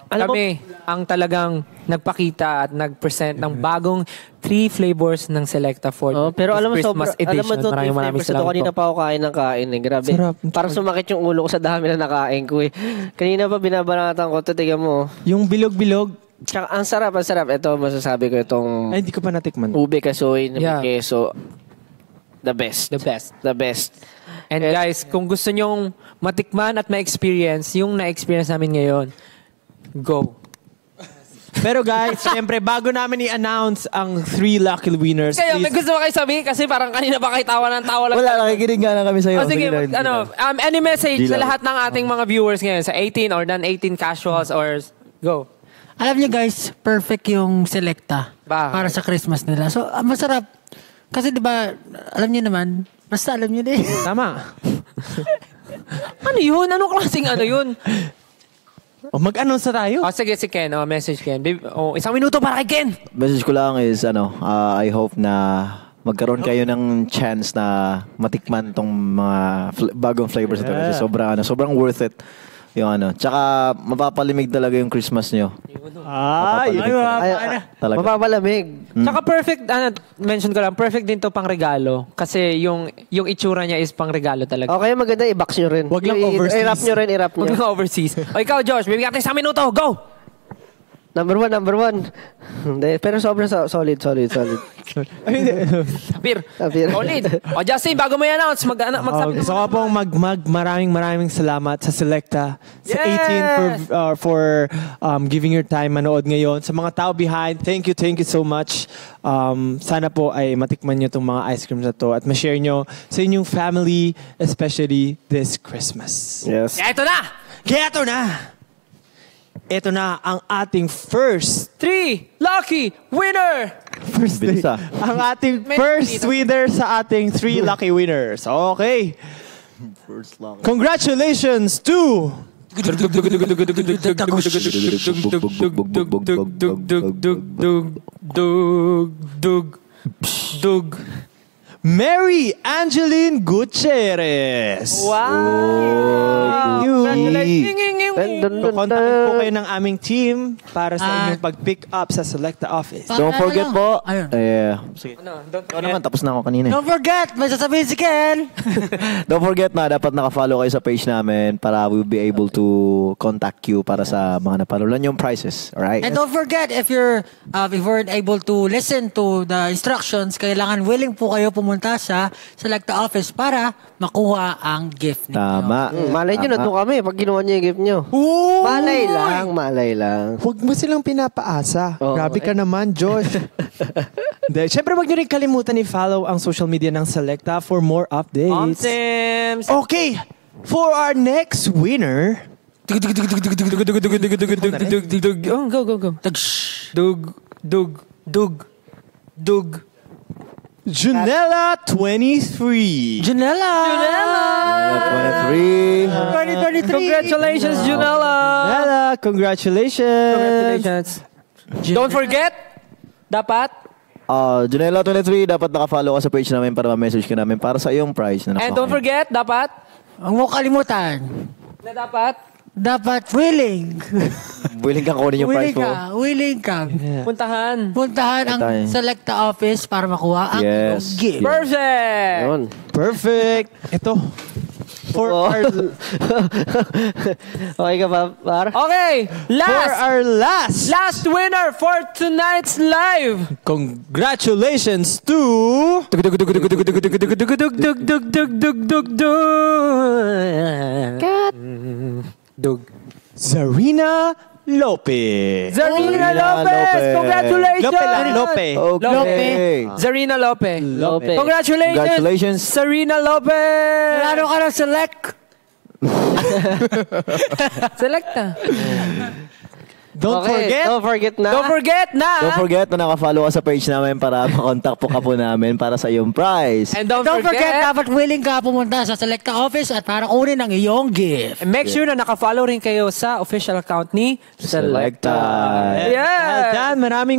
kami ang talagang nagpakita at nag-present ng bagong 3 flavors ng Selecta for Pero alam mo, Christmas edition. alam mo to, Maraming ito, kanina pa ako kain ng kain eh. Grabe. Sarap. Parang sumakit yung ulo ko sa dami na nakain ko eh. Kanina pa binabanatan ko. Tiga mo. Yung bilog-bilog, Tsaka, ang sarap, ang sarap. Ito, masasabi ko itong ay hindi ko pa natikman. ube kasoy na Yeah. may keso. The best. The best. The best. And guys, kung gusto nyong matikman at ma-experience yung na-experience namin ngayon, go. Pero guys, syempre, bago namin i-announce ang 3 lucky winners, Kayo, may please, gusto mo kayo sabihin? Kasi parang kanina pa kayo tawa ng tawa lang. Wala, nakikinig nga lang kami sa'yo. Oh, sige, any message Di sa lang. lahat ng ating mga viewers ngayon, sa 18 or non-18 casuals or go. Alam niyo guys, perfect yung Selecta Bakit? para sa Christmas nila. So, masarap. Kasi di ba, alam niyo naman, basta alam niyo na eh. tama. Ano yun? Anong klaseng ano yun? O mag-announce na tayo. Oh, sige, si Ken. Oh, message Ken. Isang minuto para kay Ken. Message ko lang is, I hope na magkaroon kayo ng chance na matikman tong mga bagong flavors na talaga. Sobrang worth it. Yung Tsaka mapapalimig talaga yung Christmas nyo. Talaga. Mapapalamig. Tsaka perfect, mention ko lang, perfect din to pang regalo. Kasi yung itsura niya is pang regalo talaga. Okay, maganda i-box nyo rin. Wag lang overseas. I-wrap nyo rin, i-wrap Huwag nyo. na overseas. O ikaw, Josh, bibigyan natin 1 minuto. Go! Number one. Hindi, pero sobrang solid. Sapir. Solid. O Justin, bago mo i-announce, magsabi. Gusto ko pong maraming salamat sa Selecta, sa 18 for giving your time manood ngayon. Sa mga tao behind, thank you so much. Sana po ay matikman nyo itong mga ice creams na to at ma-share nyo sa inyong family, especially this Christmas. Yes. Kaya ito na! Ito na ang ating first 3 lucky winner! Bilis ang ating first winner sa ating 3 lucky winners. Okay. Congratulations to Mary Angeline Gutierrez. Wow! Kontakin po kayo ng aming team para sa inyong pag-pick up sa Selecta office. Don't forget po. Ayun. Sige. Ikaw naman, tapos na ako kanina. Don't forget, may sasabihin si Ken. Don't forget na dapat naka-follow kayo sa page namin para we'll be able to contact you para sa mga napalulan yung prices. Alright? And don't forget, if you weren't able to listen to the instructions, kailangan willing po kayo pumunta sa Selecta office para makuha ang gift ninyo. Tama. Malay nyo, nandun kami pag ginawa nyo yung gift nyo. Malay lang. Huwag mo silang pinapaasa. Oo. Grabe ka naman, Josh. Siyempre, huwag nyo rin kalimutan i-follow ang social media ng Selecta for more updates. Sims! Okay, for our next winner, Go. Dug. Junella 23. Janela! 23. 2023! Congratulations, Junella! Junella, congratulations. Don't forget, dapat, Junella 23, dapat naka-follow ka sa page namin para ma-message ka namin para sa iyong prize na and nakuha. don't forget, dapat, Huwag mo kalimutan. dapat, Willing. Willing kang kunin yung prize mo. Willing ka. puntahan. Puntahan ang Puntahan. Selecta office para makuha ang iyong Yes. gift. Perfect! Yun. Perfect. Ito. For our Okay ka ba, Par? Okay, last winner for tonight's live. congratulations to Zarina Lopez. Zarina Lopez! Congratulations! Lope. Okay. Zarina Lopez. Lopez. Congratulations! Zarina Lopez! Lalo ka ng select. Selecta. Don't forget. Don't forget na. Don't forget na. Don't forget na naka-follow ka sa page namin para makontak po ka po namin para sa iyong prize. And Don't forget, dapat willing ka pumunta sa Selecta office at para kunin ang iyong gift. And make sure na naka-follow rin kayo sa official account ni Selecta. Yeah. Dahil dyan,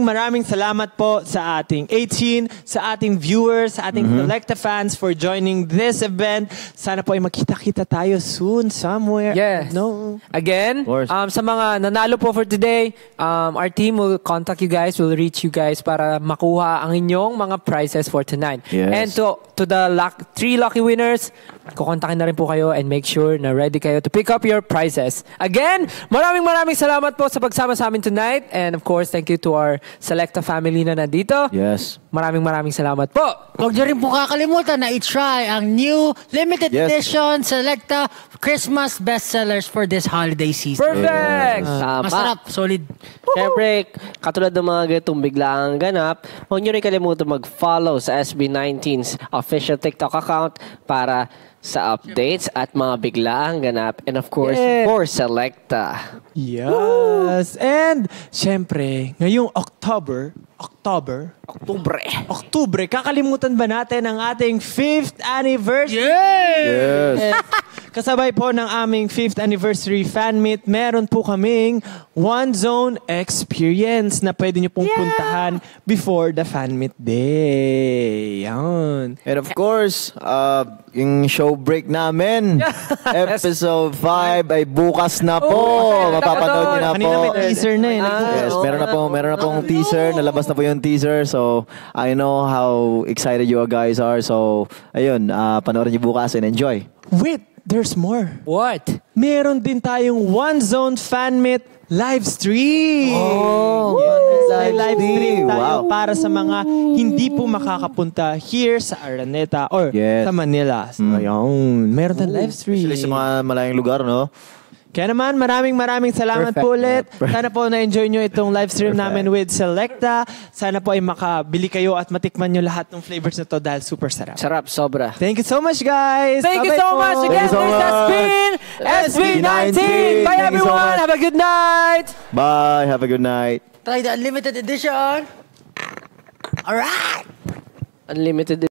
maraming salamat po sa ating 18, sa ating viewers, sa ating Selecta fans for joining this event. Sana po ay makita-kita tayo soon somewhere. Yes. No. Again, course. sa mga nanalo po for today, our team will contact you guys, will reach you guys para makuha ang inyong mga prizes for tonight. Yes. And to the 3 lucky winners, kukontakin na rin po kayo and make sure na ready kayo to pick up your prizes. Again, maraming salamat po sa pagsama sa amin tonight. And of course, thank you to our Selecta family na nandito. Yes. Maraming salamat po. Huwag niyo rin po kakalimutan na i-try ang new limited Yes. edition Selecta Christmas bestsellers for this holiday season. Perfect! Masarap, solid. Siyempre, katulad ng mga ganitong biglaang ganap, huwag nyo rin kalimutan mag-follow sa SB19's official TikTok account para sa updates at mga biglaang ganap. And of course, for Selecta. Yes. And, syempre, ngayong October, kakalimutan ba natin ang ating 5th anniversary? Yes. Kasabay po ng aming 5th anniversary fan meet, meron po kaming One Zone experience na pwede nyo pong puntahan before the fan meet day. Yan. And of course, yung show break namin, episode 5 ay bukas na po. Mapapanood nyo na po. Kanina may teaser na eh. Yes, meron na pong teaser. Nalabas na po yung teaser. So, I know how excited you guys are. So, ayun, panoorin nyo bukas and enjoy. Wait, there's more. What? Meron din tayong One Zone fan meet live stream. May live stream tayo para sa mga hindi po makakapunta here sa Araneta or sa Manila. So, ayun, meron tayong live stream. Especially sa mga malayong lugar, no? Kaya naman, maraming salamat po ulit. Sana po na-enjoy nyo itong live stream namin with Selecta. Sana po ay makabili kayo at matikman nyo lahat ng flavors na to dahil super sarap. Sarap, sobra. Thank you so much, guys! Thank you so much again. Thank you so This has much. been SB19. Bye, Thank you so everyone. much. Have a good night. Bye. Have a good night. Try the unlimited edition. Alright! Unlimited